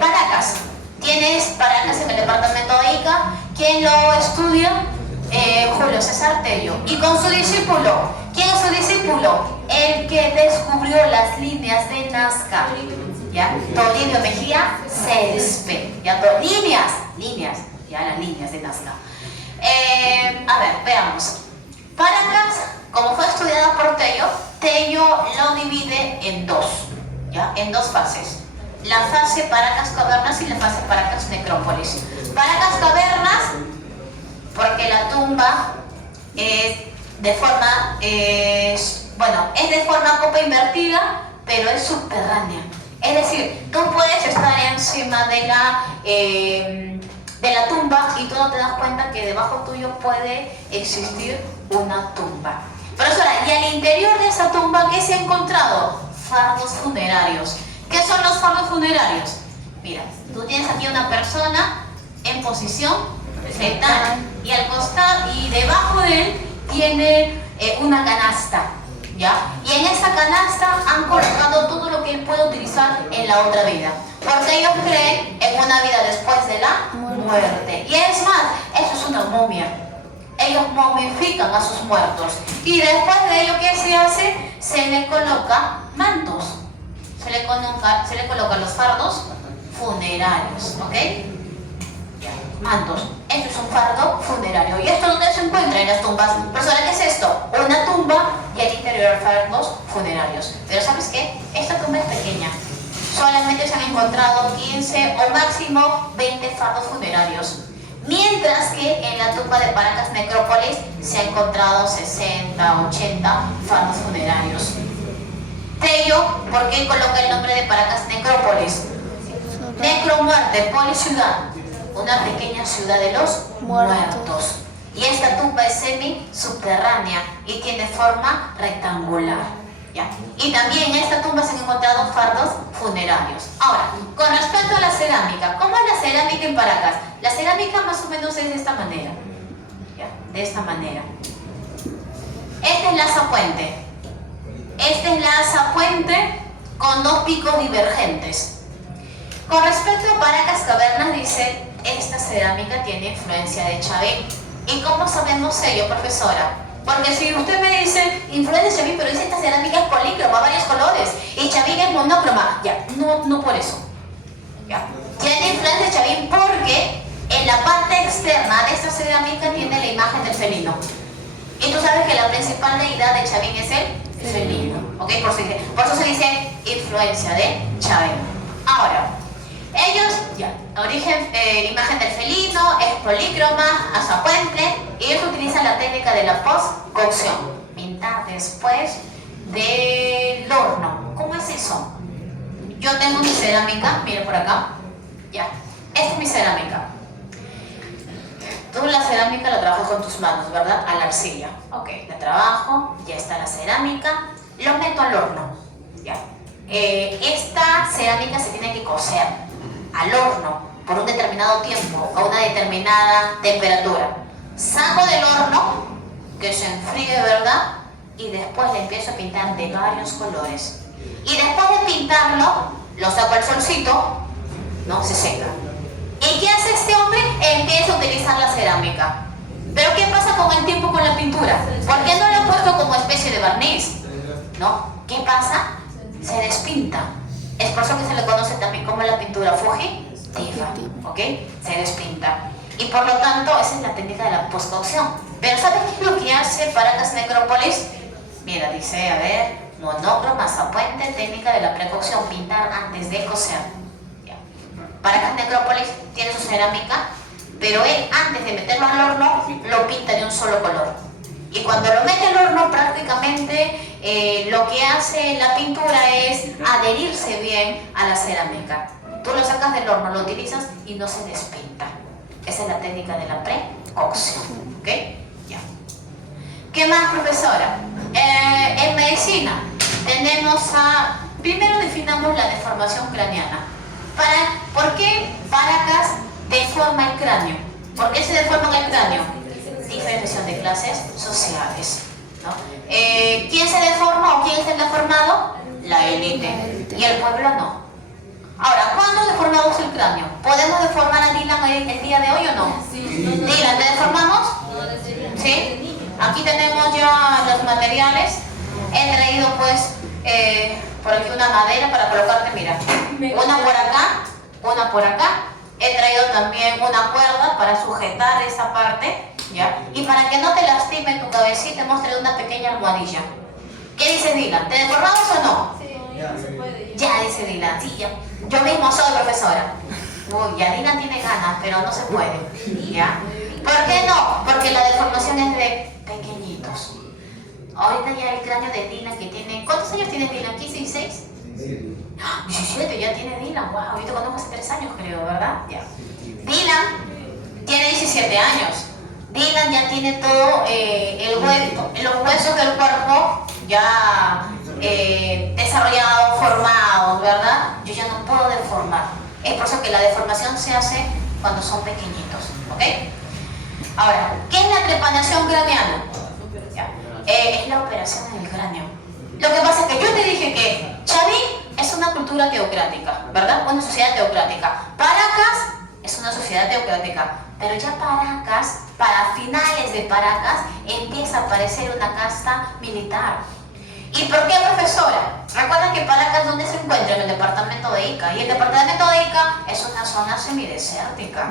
Paracas. Tienes Paracas en el departamento de Ica. ¿Quién lo estudia? Julio César Tello. Y con su discípulo. ¿Quién es su discípulo? El que descubrió las líneas de Nazca. ¿Ya? Toribio Mejía Césped. ¿Ya? Líneas. Ya, las líneas de Nazca. A ver, veamos. Paracas, como fue estudiada por Tello, Tello lo divide en dos. ¿Ya? En dos fases. La fase Paracas Cavernas y la fase Paracas Necrópolis. Paracas Cavernas, porque la tumba es de forma, es de forma copa invertida, pero es subterránea. Es decir, tú puedes estar encima de la tumba y tú no te das cuenta que debajo tuyo puede existir una tumba. Profesora, y al interior de esa tumba, ¿qué se ha encontrado? Fardos funerarios. ¿Qué son los fardos funerarios? Mira, tú tienes aquí una persona en posición fetal y al costado y debajo de él tiene una canasta, ¿ya? Y en esa canasta han colocado todo lo que él puede utilizar en la otra vida, porque ellos creen en una vida después de la muerte. Y es más, eso es una momia. Ellos momifican a sus muertos y después de ello, ¿qué se hace? Se le coloca mantos. Se le colocan los fardos funerarios, ¿ok? Mantos. Esto es un fardo funerario. ¿Y esto dónde se encuentra? En las tumbas. Profesora, ¿qué es esto? Una tumba y al interior fardos funerarios. Pero ¿sabes qué? Esta tumba es pequeña. Solamente se han encontrado 15 o máximo 20 fardos funerarios. Mientras que en la tumba de Paracas Necrópolis se han encontrado 60, 80 fardos funerarios. Tello, ¿por qué coloca el nombre de Paracas Necrópolis? Necro, muerte, polis, ciudad. Una pequeña ciudad de los muertos. Y esta tumba es semi-subterránea y tiene forma rectangular. ¿Ya? Y también en esta tumba se han encontrado fardos funerarios. Ahora, con respecto a la cerámica, ¿cómo es la cerámica en Paracas? La cerámica más o menos es de esta manera. ¿Ya? De esta manera. Esta es la azapuente. Esta es la azapuente con dos picos divergentes. Con respecto a Paracas Cavernas, dice, esta cerámica tiene influencia de Chavín. ¿Y cómo sabemos ello, profesora? Porque si usted me dice, influencia de Chavín, pero dice esta cerámica es polícroma, varios colores, y Chavín es monócroma, ya, no por eso. ¿Ya? Tiene influencia de Chavín porque en la parte externa de esta cerámica tiene la imagen del felino. Y tú sabes que la principal deidad de Chavín es el felino, ¿ok? Por eso se dice influencia de Chavín. Ahora, ellos, ya, origen, imagen del felino, es polícroma, azapuente, y ellos utilizan la técnica de la post-cocción, pintar después del horno. ¿Cómo es eso? Yo tengo mi cerámica, miren por acá, ya, esta es mi cerámica. Tú la cerámica la trabajas con tus manos, ¿verdad? A la arcilla. Ok, la trabajo, ya está la cerámica, lo meto al horno, ya. Esta cerámica se tiene que cocer al horno por un determinado tiempo, a una determinada temperatura. Saco del horno, que se enfríe, ¿verdad? Y después le empiezo a pintar de varios colores. Y después de pintarlo, lo saco al solcito, ¿no? Se seca. ¿Y qué hace este hombre? Empieza a utilizar la cerámica. ¿Pero qué pasa con el tiempo con la pintura? ¿Por qué no lo he puesto como especie de barniz? ¿No? ¿Qué pasa? Se despinta. Es por eso que se le conoce también como la pintura fugitiva, ¿ok? Se despinta. Y por lo tanto, esa es la técnica de la postcocción. Pero ¿sabes qué es lo que hace Paracas Necrópolis? Mira, dice, a ver, monócroma, azapuente, técnica de la precocción, pintar antes de cocer. Paracas Necrópolis tiene su cerámica, pero él antes de meterlo al horno lo pinta de un solo color. Y cuando lo mete al horno prácticamente lo que hace la pintura es adherirse bien a la cerámica. Tú lo sacas del horno, lo utilizas y no se despinta. Esa es la técnica de la precocción, ¿ok? ¿Qué más, profesora? En medicina tenemos primero definamos la deformación craneana. ¿Por qué Paracas deforma el cráneo? ¿Por qué se deforma el cráneo? Diferenciación de clases sociales, ¿no? ¿Quién se deforma o quién es el deformado? La élite. Y el pueblo no. Ahora, ¿cuándo deformamos el cráneo? ¿Podemos deformar a Dylan el día de hoy o no? Sí. Dylan, ¿te deformamos? ¿Sí? Aquí tenemos ya los materiales. He traído pues por aquí una madera para colocarte, mira, una por acá. He traído también una cuerda para sujetar esa parte, ¿ya? Y para que no te lastime tu cabecita, hemos traído una pequeña almohadilla. ¿Qué dice Dylan? ¿Te deformamos o no? Ya se puede. Ya, dice Dylan, sí, ya. Yo mismo soy profesora. Uy, ya Dylan tiene ganas, pero no se puede, ¿ya? ¿Por qué no? Porque la deformación es de pequeñitos. Ahorita ya el cráneo de Dylan que tiene... ¿Cuántos años tiene Dylan? ¿15 y 6? 17 ya tiene Dylan. Wow, yo te conozco hace 3 años creo, ¿verdad? Ya. Dylan tiene 17 años. Dylan ya tiene todo los huesos del cuerpo ya desarrollados, formados, ¿verdad? Yo ya no puedo deformar. Es por eso que la deformación se hace cuando son pequeñitos, ¿ok? Ahora, ¿qué es la trepanación craneana? Es la operación en el cráneo. Lo que pasa es que yo te dije que Chavín es una cultura teocrática, ¿verdad? Una sociedad teocrática. Paracas es una sociedad teocrática. Pero ya Paracas, para finales de Paracas, empieza a aparecer una casta militar. ¿Y por qué, profesora? Recuerda que Paracas, ¿dónde se encuentra? En el departamento de Ica. Y el departamento de Ica es una zona semidesértica.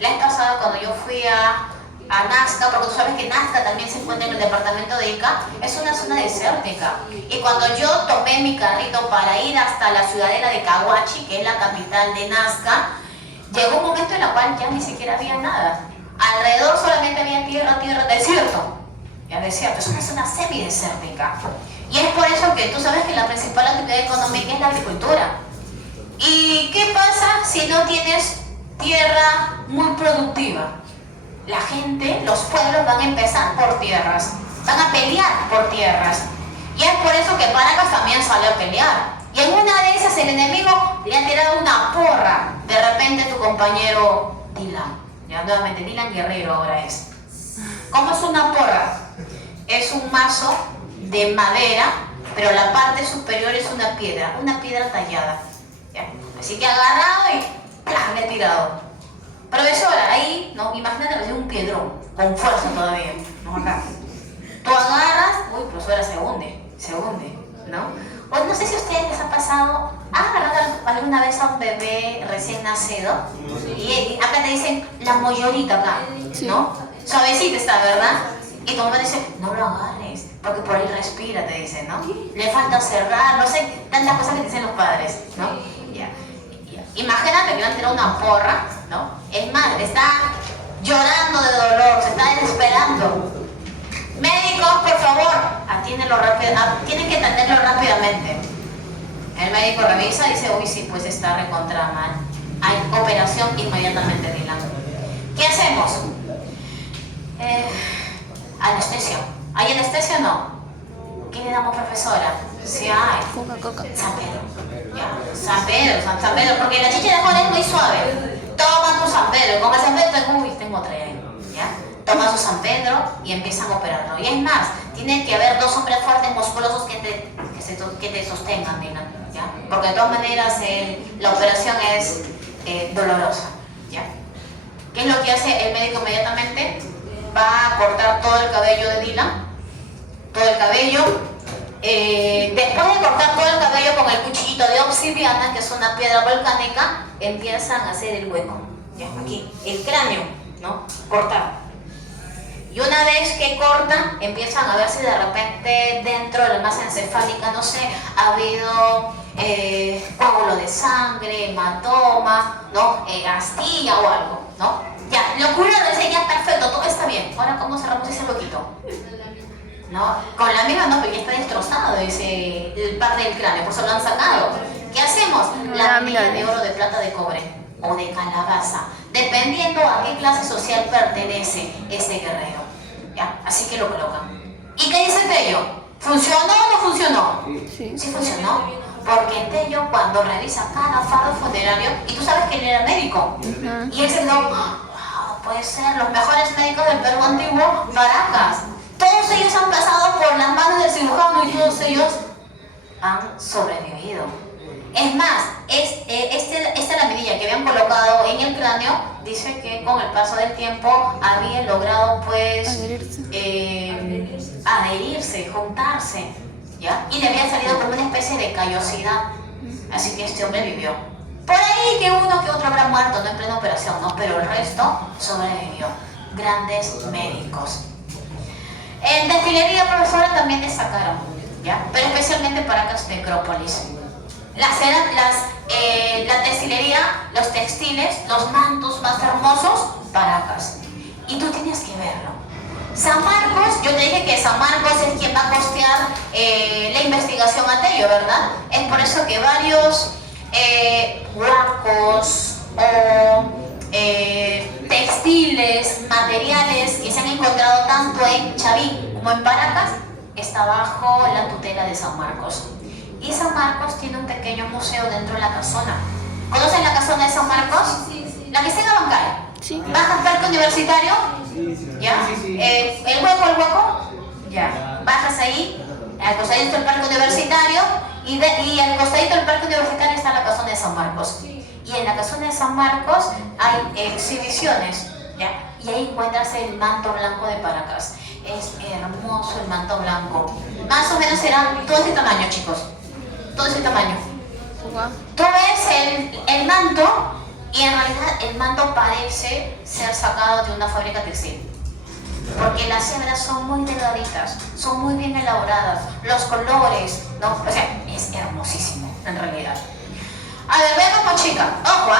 La vez pasada, cuando yo fui a Nazca, porque tú sabes que Nazca también se encuentra en el departamento de Ica, es una zona desértica. Y cuando yo tomé mi carrito para ir hasta la ciudadela de Cahuachi, que es la capital de Nazca, llegó un momento en el cual ya ni siquiera había nada. Alrededor solamente había tierra, desierto. Ya desierto, es una zona semidesértica. Y es por eso que tú sabes que la principal actividad económica es la agricultura. ¿Y qué pasa si no tienes tierra muy productiva? La gente, los pueblos van a empezar por tierras, van a pelear por tierras. Y es por eso que Paracas también salió a pelear. Y en una de esas el enemigo le ha tirado una porra. De repente tu compañero Dylan, ya nuevamente Dylan Guerrero ahora es. ¿Cómo es una porra? Es un mazo de madera, pero la parte superior es una piedra tallada. ¿Ya? Así que ha agarrado y ¡plá! Le ha tirado. Profesora, ahí, no, imagínate que es un piedrón, con fuerza todavía, no acá. Tú agarras, uy, profesora, se hunde, ¿no? O no sé si a ustedes les ha pasado, ¿han agarrado alguna vez a un bebé recién nacido? Sí. Y acá te dicen la mollorita acá, ¿no? Suavecita está, ¿verdad? Y tu mamá dice, no lo agarres, porque por ahí respira, te dicen, ¿no? Le falta cerrar, no sé, tantas cosas que dicen los padres, ¿no? Ya. Imagínate que le han tirado una porra, ¿no? Es más, está llorando de dolor, se está desesperando. Médicos, por favor, atiéndenlo rápido, tienen que atenderlo rápidamente. El médico revisa y dice, uy, sí, pues está recontra mal. Hay operación inmediatamente, Dylan. ¿Qué hacemos? Anestesia. ¿Hay anestesia o no? ¿Qué le damos, profesora? Sí hay. San Pedro. ¿Ya? San Pedro, porque la chicha de Juan es muy suave. Toma tu San Pedro. Con el San Pedro, uy, tengo otra ahí. ¿Ya? Toma su San Pedro y empiezan a operarlo. Y es más, tiene que haber 2 hombres fuertes, musculosos que te sostengan, ¿ya? Porque de todas maneras la operación es dolorosa, ¿ya? ¿Qué es lo que hace el médico inmediatamente? Va a cortar todo el cabello de Dylan, todo el cabello. Después de cortar todo el cabello con el cuchillito de obsidiana, que es una piedra volcánica, empiezan a hacer el hueco, ¿ya? Aquí, el cráneo, ¿no? Cortar. Y una vez que cortan, empiezan a ver si de repente dentro de la masa encefálica, no sé, ha habido coágulo de sangre, hematoma, ¿no? Astilla o algo, ¿no? Ya, lo curaron, dice, ya, perfecto, todo está bien. Ahora, ¿cómo cerramos ese huequito? ¿No? Con la misma, no, pero ya está destrozado ese parte del cráneo, por eso lo han sacado. ¿Qué hacemos? Lámina de oro, de plata, de cobre o de calabaza, dependiendo a qué clase social pertenece ese guerrero. ¿ya? Así que lo colocan. ¿Y qué dice Tello? ¿Funcionó o no funcionó? Sí. Sí funcionó, porque Tello cuando revisa cada fardo funerario, y tú sabes que él era médico, y él se quedó, wow, puede ser, los mejores médicos del Perú antiguo, Paracas. Todos ellos han pasado por las manos del cirujano y todos ellos han sobrevivido. Es más, esta laminilla que habían colocado en el cráneo dice que con el paso del tiempo había logrado pues adherirse, juntarse, ¿ya? Y le había salido como una especie de callosidad. Así que este hombre vivió. Por ahí que uno que otro habrá muerto, no en plena operación, ¿no? Pero el resto sobrevivió. Grandes médicos. En destilería, profesora, también destacaron, ¿ya? Pero especialmente Paracas Necrópolis. La destilería, los textiles, los mantos más hermosos, Paracas. Y tú tienes que verlo. San Marcos, yo te dije que San Marcos es quien va a costear la investigación a Tello, ¿verdad? Es por eso que varios huacos o textiles, materiales que se han encontrado tanto en Chavín como en Paracas, está bajo la tutela de San Marcos. Y San Marcos tiene un pequeño museo dentro de la casona. ¿Conocen la casona de San Marcos? Sí. La que está en Abancay. Sí. ¿Baja al parque universitario? ¿Ya? ¿El hueco? Ya. Bajas ahí, al costadito del parque universitario, y al costadito del parque universitario está la casona de San Marcos. Y en la casona de San Marcos hay exhibiciones, ¿ya? Y ahí encuentras el manto blanco de Paracas. Es hermoso el manto blanco. Más o menos será todo ese tamaño, chicos. Todo ese tamaño. Tú ves el manto y en realidad el manto parece ser sacado de una fábrica textil. Porque las hebras son muy delgaditas, son muy bien elaboradas. Los colores, ¿no? O sea, es hermosísimo en realidad. A ver, veamos Mochica. Ojo,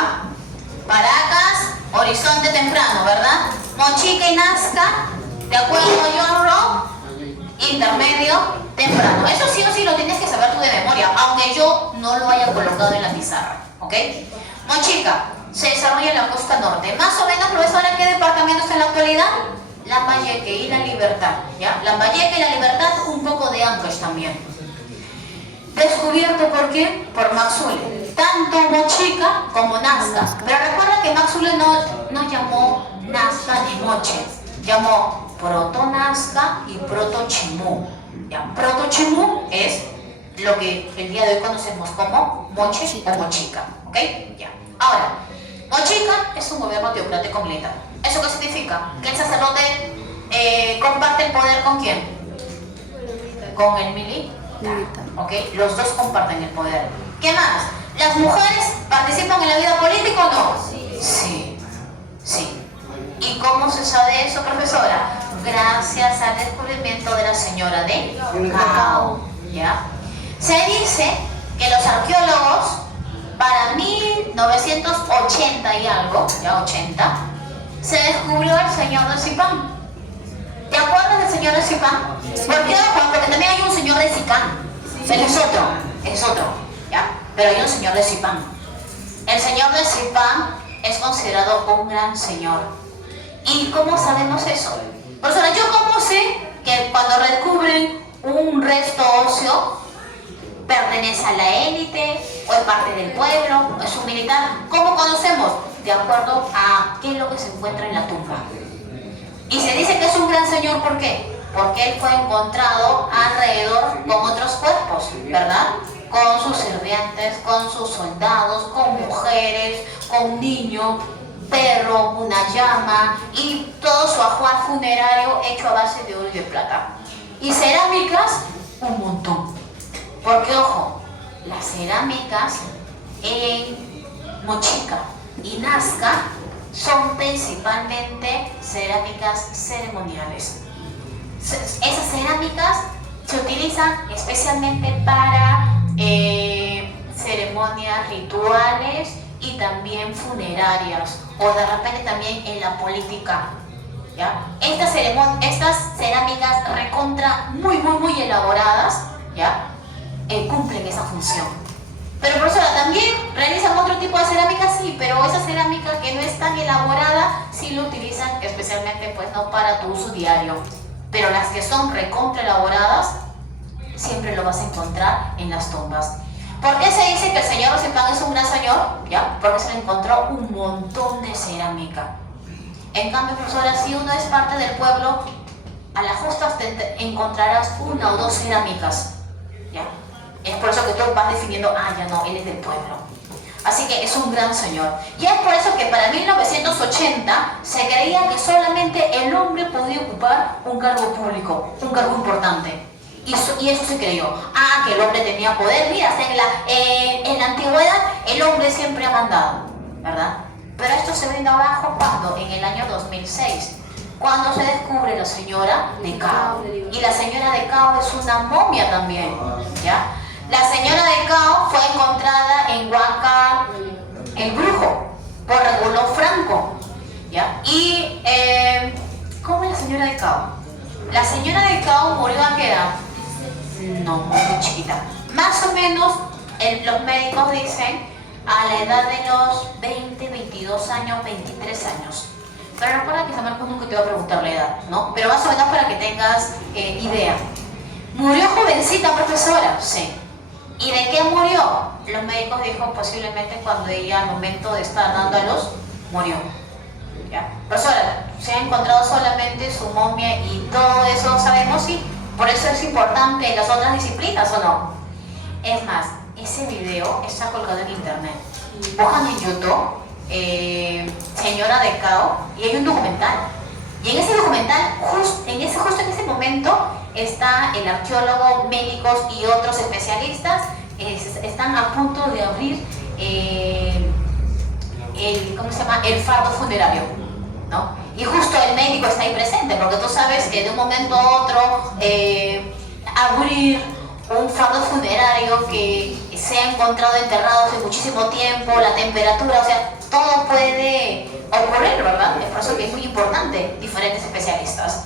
Paracas, horizonte temprano, ¿verdad? Mochica y Nazca, de acuerdo a John Rock, intermedio, temprano. Eso sí o sí lo tienes que saber tú de memoria, aunque yo no lo haya colocado en la pizarra, ¿ok? Mochica se desarrolla en la costa norte. Más o menos, profesora, ¿qué departamento está en la actualidad? Lambayeque y La Libertad, ¿ya? Lambayeque y La Libertad, un poco de Ancash también. ¿Descubierto por quién? Por Maxule. Tanto Mochica como Nazca. Pero recuerda que Maxule no llamó Nazca ni Moche. Llamó Proto-Nazca y Proto-Chimú. Proto-Chimú es lo que el día de hoy conocemos como Moche o Mochica. ¿Ok? Ya. Ahora, Mochica es un gobierno teocrático militar. ¿Eso qué significa? Que el sacerdote comparte el poder ¿con quién? Con el militar. ¿Ok? Los dos comparten el poder. ¿Qué más? ¿Las mujeres participan en la vida política o no? Sí. Sí. ¿Y cómo se sabe eso, profesora? Gracias al descubrimiento de la señora de Cao. ¿Ya? Se dice que los arqueólogos, para 1980 y algo, ya 80, se descubrió el señor de Zipán. ¿Te acuerdas del señor de Zipán? ¿Por qué? Porque también hay un señor de Zicán. Él es otro, ¿ya? Pero hay un señor de Zipán. El señor de Zipán es considerado un gran señor. ¿Y cómo sabemos eso? Profesora, ¿yo cómo sé que cuando descubren un resto óseo pertenece a la élite o es parte del pueblo, es un militar? ¿Cómo conocemos? De acuerdo a qué es lo que se encuentra en la tumba. Y se dice que es un gran señor, ¿por qué? Porque él fue encontrado alrededor con otros cuerpos, ¿verdad? Con sus sirvientes, con sus soldados, con mujeres, con niños, perro, una llama y todo su ajuar funerario hecho a base de oro y de plata. Y cerámicas, un montón. Porque, ojo, las cerámicas en Mochica y Nazca son principalmente cerámicas ceremoniales. Esas cerámicas se utilizan especialmente para ceremonias rituales y también funerarias, o de repente también en la política, ¿ya? Estas cerámicas recontra muy elaboradas, ¿ya? Cumplen esa función. Pero profesora, también realizan otro tipo de cerámica, sí, pero esa cerámica que no es tan elaborada, sí lo utilizan especialmente pues no para tu uso diario. pero las que son recontra elaboradas siempre lo vas a encontrar en las tumbas. ¿Por qué se dice que el señor Rosipán es un gran señor? ¿Ya? Porque se le encontró un montón de cerámica. En cambio, profesora, si uno es parte del pueblo, a la justa te encontrarás una o dos cerámicas. ¿Ya? Es por eso que tú vas definiendo, ya no, él es del pueblo. Así que es un gran señor. Y es por eso que para 1980 se creía que solamente el hombre podía ocupar un cargo público, un cargo importante. Y eso se creyó. Que el hombre tenía poder. Mira, en la antigüedad el hombre siempre ha mandado, ¿verdad? Pero esto se vino abajo cuando, en el año 2006, cuando se descubre la señora de Cao. Y la señora de Cao es una momia también, ¿ya? La señora de Cao fue encontrada en Huanca, el Brujo, por Regulo Franco, ¿ya? Y, ¿cómo es la señora de Cao? La señora de Cao murió ¿a qué edad? No, muy chiquita. Más o menos, los médicos dicen a la edad de los 20, 22 años, 23 años. Pero recuerda que San Marcos nunca te va a preguntar la edad, ¿no? Pero más o menos para que tengas idea. ¿Murió jovencita, profesora? Sí. ¿Y de qué murió? Los médicos dijo posiblemente cuando ella al momento de estar dando a luz, murió. ¿Ya? Profesora, se ha encontrado solamente su momia y todo eso sabemos, sí. Por eso es importante en las otras disciplinas, ¿o no? Es más, ese video está colgado en internet. Buscan en YouTube, señora de Cao, y hay un documental. Y en ese documental, justo en ese momento, está el arqueólogo, médicos y otros especialistas están a punto de abrir el fardo funerario, ¿no? Y justo el médico está ahí presente, porque tú sabes que de un momento a otro abrir un fardo funerario que se ha encontrado enterrado hace muchísimo tiempo, la temperatura, o sea, todo puede ocurrir, ¿verdad? Es por eso que es muy importante diferentes especialistas.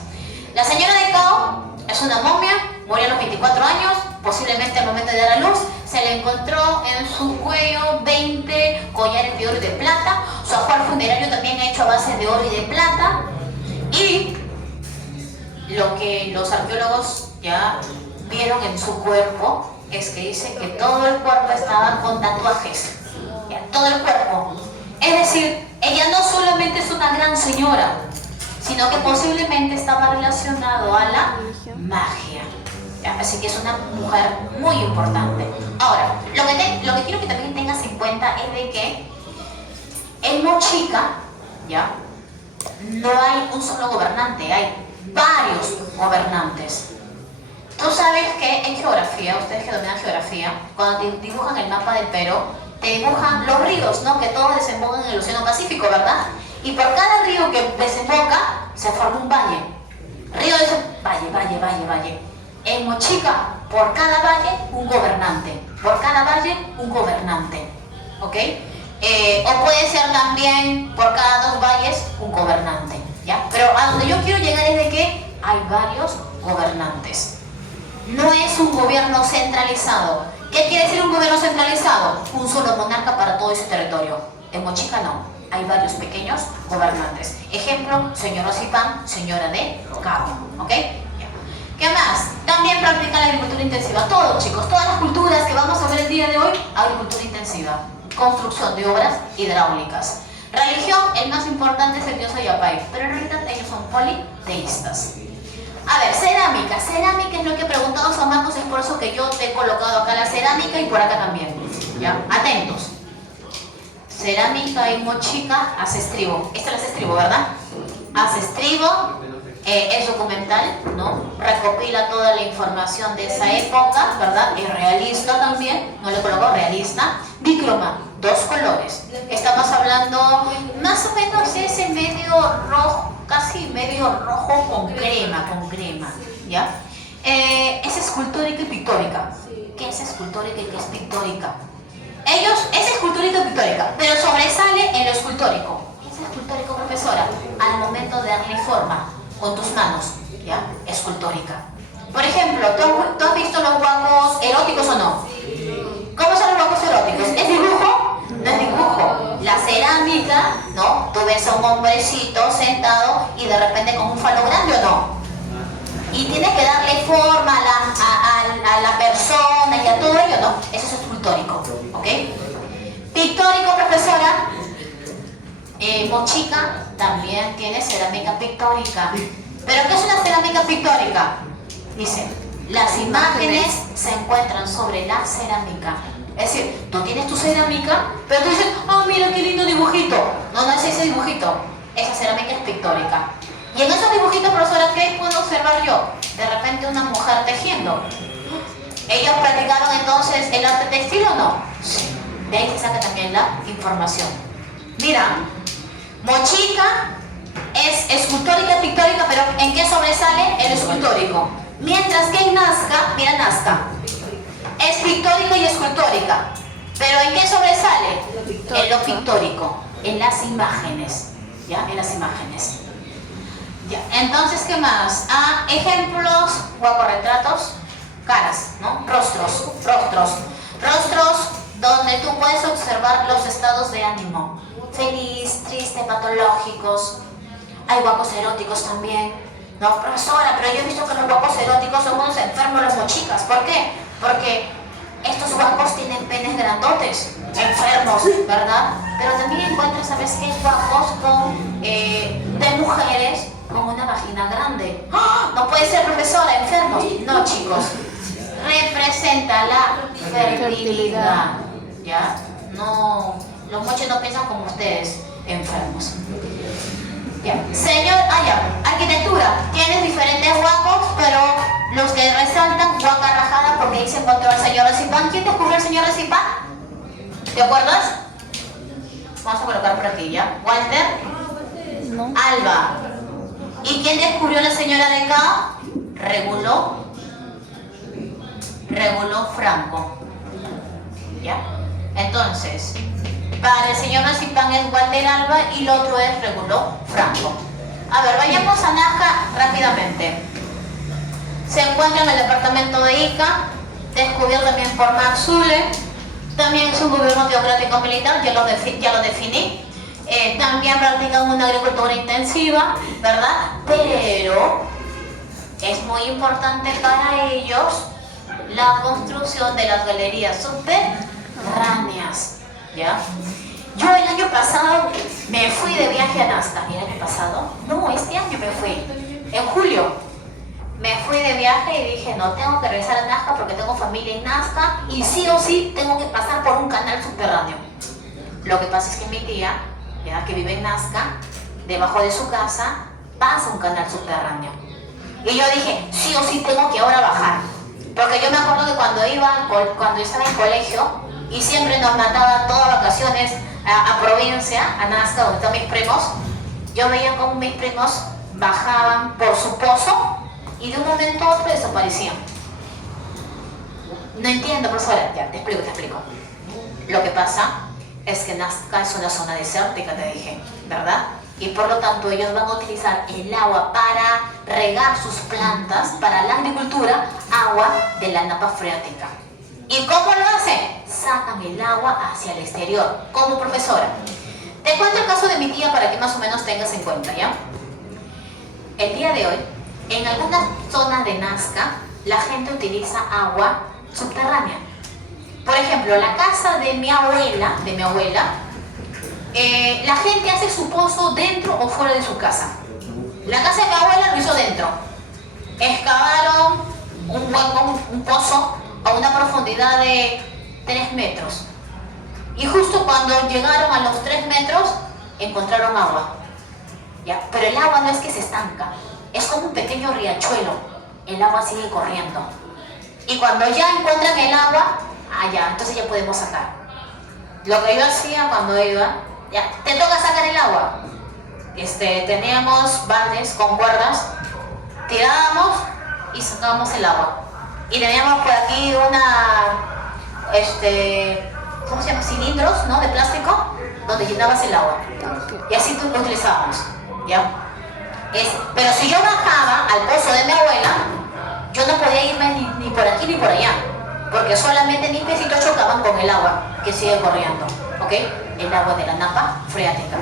La señora de Cao es una momia, murió a los 24 años, posiblemente al momento de dar a luz, se le encontró en su cuello 20 collares de oro y de plata, su ajuar funerario también hecho a base de oro y de plata, y lo que los arqueólogos ya vieron en su cuerpo es que dicen que todo el cuerpo estaba con tatuajes, ¿ya? Todo el cuerpo. Es decir, ella no solamente es una gran señora, sino que posiblemente estaba relacionado a la magia. ¿Ya? Así que es una mujer muy importante. Ahora, lo que quiero que también tengas en cuenta es de que en Mochica, ¿ya? No hay un solo gobernante, hay varios gobernantes. Tú sabes que en geografía, ustedes que dominan geografía, cuando dibujan el mapa del Perú, te dibujan los ríos, ¿no? Que todos desembocan en el Océano Pacífico, ¿verdad? Y por cada río que desemboca, se forma un valle. Río de valle. En Mochica, por cada valle, un gobernante. Por cada valle, un gobernante. ¿Ok? O puede ser también, por cada 2 valles, un gobernante. ¿Ya? Pero a donde yo quiero llegar es de que hay varios gobernantes. No es un gobierno centralizado. ¿Qué quiere decir un gobierno centralizado? Un solo monarca para todo ese territorio. En Mochica no. Hay varios pequeños gobernantes. Ejemplo, señor Rosipán, señora de Cao. ¿Ok? Ya. ¿Qué más? También practican la agricultura intensiva. Todos, chicos, todas las culturas que vamos a ver el día de hoy, agricultura intensiva. Construcción de obras hidráulicas. Religión, el más importante es el dios Ayapay, pero en realidad ellos son politeístas. A ver, cerámica. Cerámica es lo que he preguntado San Marcos, es por eso que yo te he colocado acá la cerámica y por acá también. ¿Ya? Atentos. Cerámica y Mochica, hace estribo. Esta es la estribo, ¿verdad? Hace estribo, es documental, ¿no? Recopila toda la información de esa época, ¿verdad? Es realista también, no le coloco realista. Bicroma, 2 colores. Estamos hablando más o menos ese medio rojo, casi medio rojo con crema, ¿ya? Es escultórica y pictórica. ¿Qué es escultórica y qué es pictórica? Es escultórica y pictórica, pero sobresale en lo escultórico. ¿Qué es escultórico, profesora? Al momento de darle forma con tus manos, ¿ya? Escultórica. Por ejemplo, ¿tú has visto los guapos eróticos o no? ¿Cómo son los guapos eróticos? ¿Es dibujo? No es dibujo. La cerámica, ¿no? Tú ves a un hombrecito sentado y de repente con un falo grande o no. y tienes que darle forma a la persona y a todo ello, ¿no? Eso es escultórico, ¿ok? Pictórico, profesora. Mochica también tiene cerámica pictórica. ¿Pero qué es una cerámica pictórica? Dice, las imágenes se encuentran sobre la cerámica. Es decir, tú tienes tu cerámica, pero tú dices, oh, mira qué lindo dibujito. No, no es ese dibujito. Esa cerámica es pictórica. Y en esos dibujitos, profesora, ¿qué puedo observar yo? De repente una mujer tejiendo. ¿Ellos practicaron entonces el arte textil o no? Sí. De ahí se saca también la información. Mira, Mochica es escultórica y pictórica, pero ¿en qué sobresale? El escultórico. Mientras que en Nazca, mira Nazca, es pictórico y escultórica. ¿Pero en qué sobresale? En lo pictórico, en las imágenes. ¿Ya? En las imágenes. Ya. Entonces, ¿qué más? Ejemplos, guaporretratos, caras, ¿no? Rostros. Rostros donde tú puedes observar los estados de ánimo. Feliz, triste, patológicos. Hay guapos eróticos también. No, profesora, pero yo he visto que los guapos eróticos son unos enfermos, los mochicas. ¿Por qué? Porque estos guapos tienen penes grandotes, enfermos, ¿verdad? Pero también encuentras, ¿sabes qué? Guapos de mujeres con una vagina grande. ¡Oh! No puede ser, profesora, enfermos. No, chicos. Representa la fertilidad. ¿Ya? No, los mochos no piensan como ustedes, enfermos. Ya. Señor, arquitectura. Tienes diferentes huacos, pero los que resaltan, huaca rajada, porque ahí se encontró el señor Recipán. ¿Quién descubrió el señor Recipán? ¿Te acuerdas? Vamos a colocar por aquí, ¿ya? Walter. No. Alba. ¿Y quién descubrió la señora de acá? Reguló Franco. ¿Ya? Entonces, para el señor Recipán es Walter Alba y el otro es Reguló Franco. A ver, vayamos a Nazca rápidamente. Se encuentra en el departamento de Ica, descubierto también por Max Zule. También es un gobierno teocrático militar, ya lo definí. También practican una agricultura intensiva, ¿verdad? Pero es muy importante para ellos la construcción de las galerías subterráneas, ¿ya? Yo el año pasado me fui de viaje a Nazca. ¿Y el año pasado? No, este año me fui. En julio. Me fui de viaje y dije, no, tengo que regresar a Nazca porque tengo familia en Nazca y sí o sí tengo que pasar por un canal subterráneo. Lo que pasa es que mi tía, ¿ya? Que vive en Nazca, debajo de su casa, pasa un canal subterráneo. Y yo dije, sí o sí tengo que ahora bajar. Porque yo me acuerdo que cuando yo estaba en colegio, y siempre nos mandaba todas vacaciones a provincia, a Nazca, donde están mis primos, yo veía cómo mis primos bajaban por su pozo y de un momento a otro desaparecían. No entiendo, profesora. Ya, te explico. Lo que pasa es que Nazca es una zona desértica, te dije, ¿verdad? Y por lo tanto ellos van a utilizar el agua para regar sus plantas, para la agricultura, agua de la napa freática. ¿Y cómo lo hacen? Sacan el agua hacia el exterior, como profesora. Te cuento el caso de mi tía para que más o menos tengas en cuenta, ¿ya? El día de hoy, en algunas zonas de Nazca, la gente utiliza agua subterránea. Por ejemplo, la casa de mi abuela, la gente hace su pozo dentro o fuera de su casa. La casa de mi abuela lo hizo dentro. Excavaron un pozo a una profundidad de 3 metros. Y justo cuando llegaron a los 3 metros, encontraron agua. ¿Ya? Pero el agua no es que se estanca, es como un pequeño riachuelo. El agua sigue corriendo. Y cuando ya encuentran el agua, ya, entonces ya podemos sacar. Lo que yo hacía cuando iba, ya, te toca sacar el agua. Teníamos baldes con cuerdas, tirábamos y sacábamos el agua. Y teníamos por aquí ¿cómo se llama? Cilindros, ¿no? De plástico, donde llenabas el agua. Y así lo utilizábamos, ¿ya? Pero si yo bajaba al pozo de mi abuela, yo no podía irme ni por aquí ni por allá, porque solamente mis piecitos chocaban con el agua que sigue corriendo, ¿ok? El agua de la napa freática.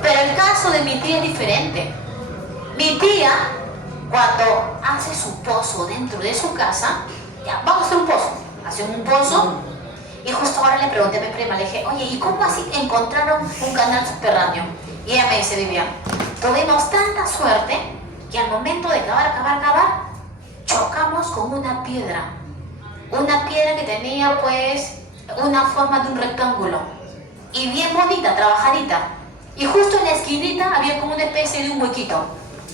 Pero el caso de mi tía es diferente. Mi tía cuando hace su pozo dentro de su casa, ya, vamos a hacer un pozo. Hacen un pozo y justo ahora le pregunté a mi prima, le dije, oye, ¿y cómo así encontraron un canal subterráneo? Y ella me dice, Vivian, tuvimos tanta suerte que al momento de cavar, chocamos con una piedra que tenía pues una forma de un rectángulo y bien bonita, trabajadita, y justo en la esquinita había como una especie de un huequito,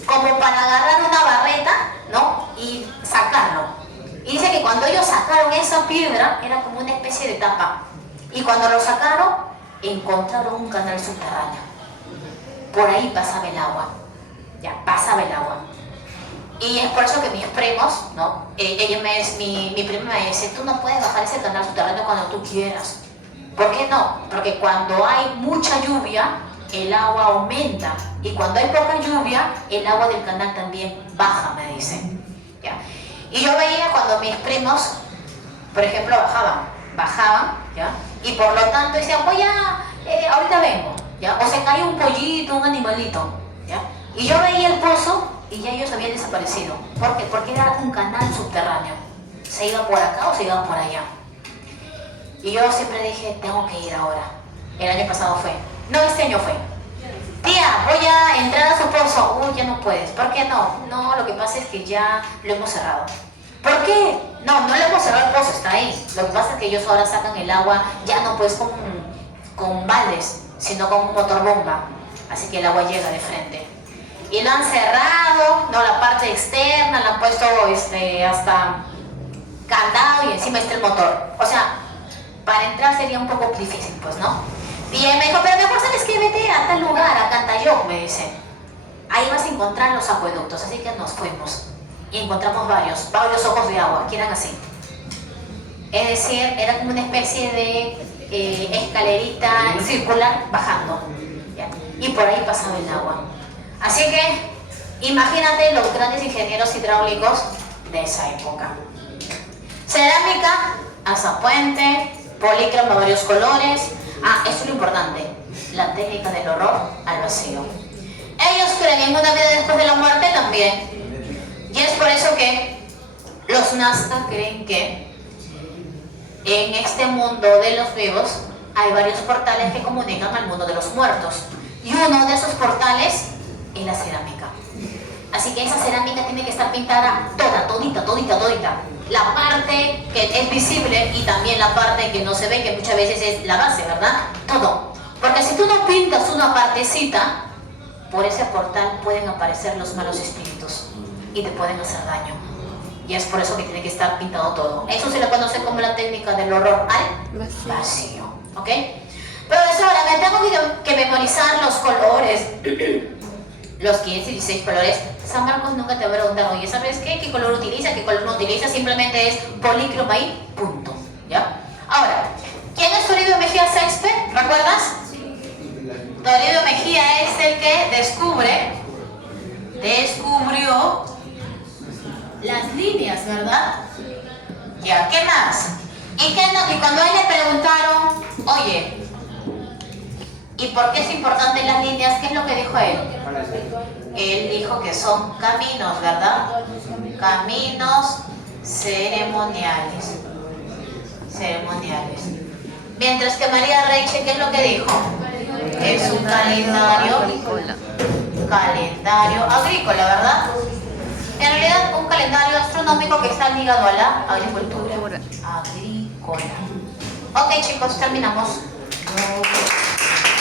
como para agarrar una barreta, ¿no? Y sacarlo. Y dice que cuando ellos sacaron esa piedra era como una especie de tapa, y cuando lo sacaron encontraron un canal subterráneo. Por ahí pasaba el agua, ya pasaba el agua. Y es por eso que mis primos, ¿no? Mi prima me dice, tú no puedes bajar ese canal subterráneo cuando tú quieras. ¿Por qué no? Porque cuando hay mucha lluvia, el agua aumenta. Y cuando hay poca lluvia, el agua del canal también baja, me dicen. ¿Ya? Y yo veía cuando mis primos, por ejemplo, bajaban, ¿ya? Y por lo tanto decían, voy ahorita vengo, ¿ya? O se cae un pollito, un animalito, ¿ya? Y yo veía el pozo y ya ellos habían desaparecido. ¿Por qué? Porque era un canal subterráneo. Se iba por acá o se iba por allá. Y yo siempre dije, tengo que ir ahora. El año pasado fue. No, este año fue. Tía, voy a entrar a su pozo. Uy, ya no puedes. ¿Por qué no? No, lo que pasa es que ya lo hemos cerrado. ¿Por qué? No lo hemos cerrado, el pozo está ahí. Lo que pasa es que ellos ahora sacan el agua, ya no pues con baldes, sino con un motor bomba. Así que el agua llega de frente. Y lo han cerrado, no, la parte externa, le han puesto hasta candado y encima está el motor. O sea, para entrar sería un poco difícil, pues, ¿no? Y él me dijo, pero mejor sabes que vete a tal lugar, a Cantayoc, me dice. Ahí vas a encontrar los acueductos, así que nos fuimos. Y encontramos varios ojos de agua, que eran así. Es decir, era como una especie de escalerita circular bajando, ¿ya? Y por ahí pasaba el agua. Así que, imagínate los grandes ingenieros hidráulicos de esa época. Cerámica, azapuente, polícromo de varios colores. Esto es lo importante, la técnica del horror al vacío. Ellos creen en una vida después de la muerte también. Y es por eso que los Nazca creen que en este mundo de los vivos hay varios portales que comunican al mundo de los muertos. Y uno de esos portales es la cerámica. Así que esa cerámica tiene que estar pintada todita. La parte que es visible y también la parte que no se ve, que muchas veces es la base, ¿verdad? Todo. Porque si tú no pintas una partecita, por ese portal pueden aparecer los malos espíritus y te pueden hacer daño. Y es por eso que tiene que estar pintado todo. Eso se le conoce como la técnica del horror al vacío. ¿Ok? Pero ahora me tengo que memorizar los colores. Los 15 y 16 colores. San Marcos nunca te va a preguntar, oye, ¿sabes qué? ¿Qué color utiliza? ¿Qué color no utiliza? Simplemente es polícroma y punto. ¿Ya? Ahora, ¿quién es Toribio Mejía Sexpe? ¿Recuerdas? Sí. Toribio Mejía es el que descubrió las líneas, ¿verdad? Ya, ¿qué más? Y cuando a él le preguntaron, oye, ¿y por qué es importante las líneas? ¿Qué es lo que dijo él? Él dijo que son caminos, ¿verdad? Caminos ceremoniales. Mientras que María Reiche, ¿qué es lo que dijo? Es un calendario agrícola, ¿verdad? En realidad, un calendario astronómico que está ligado a la agricultura agrícola. Ok, chicos, terminamos.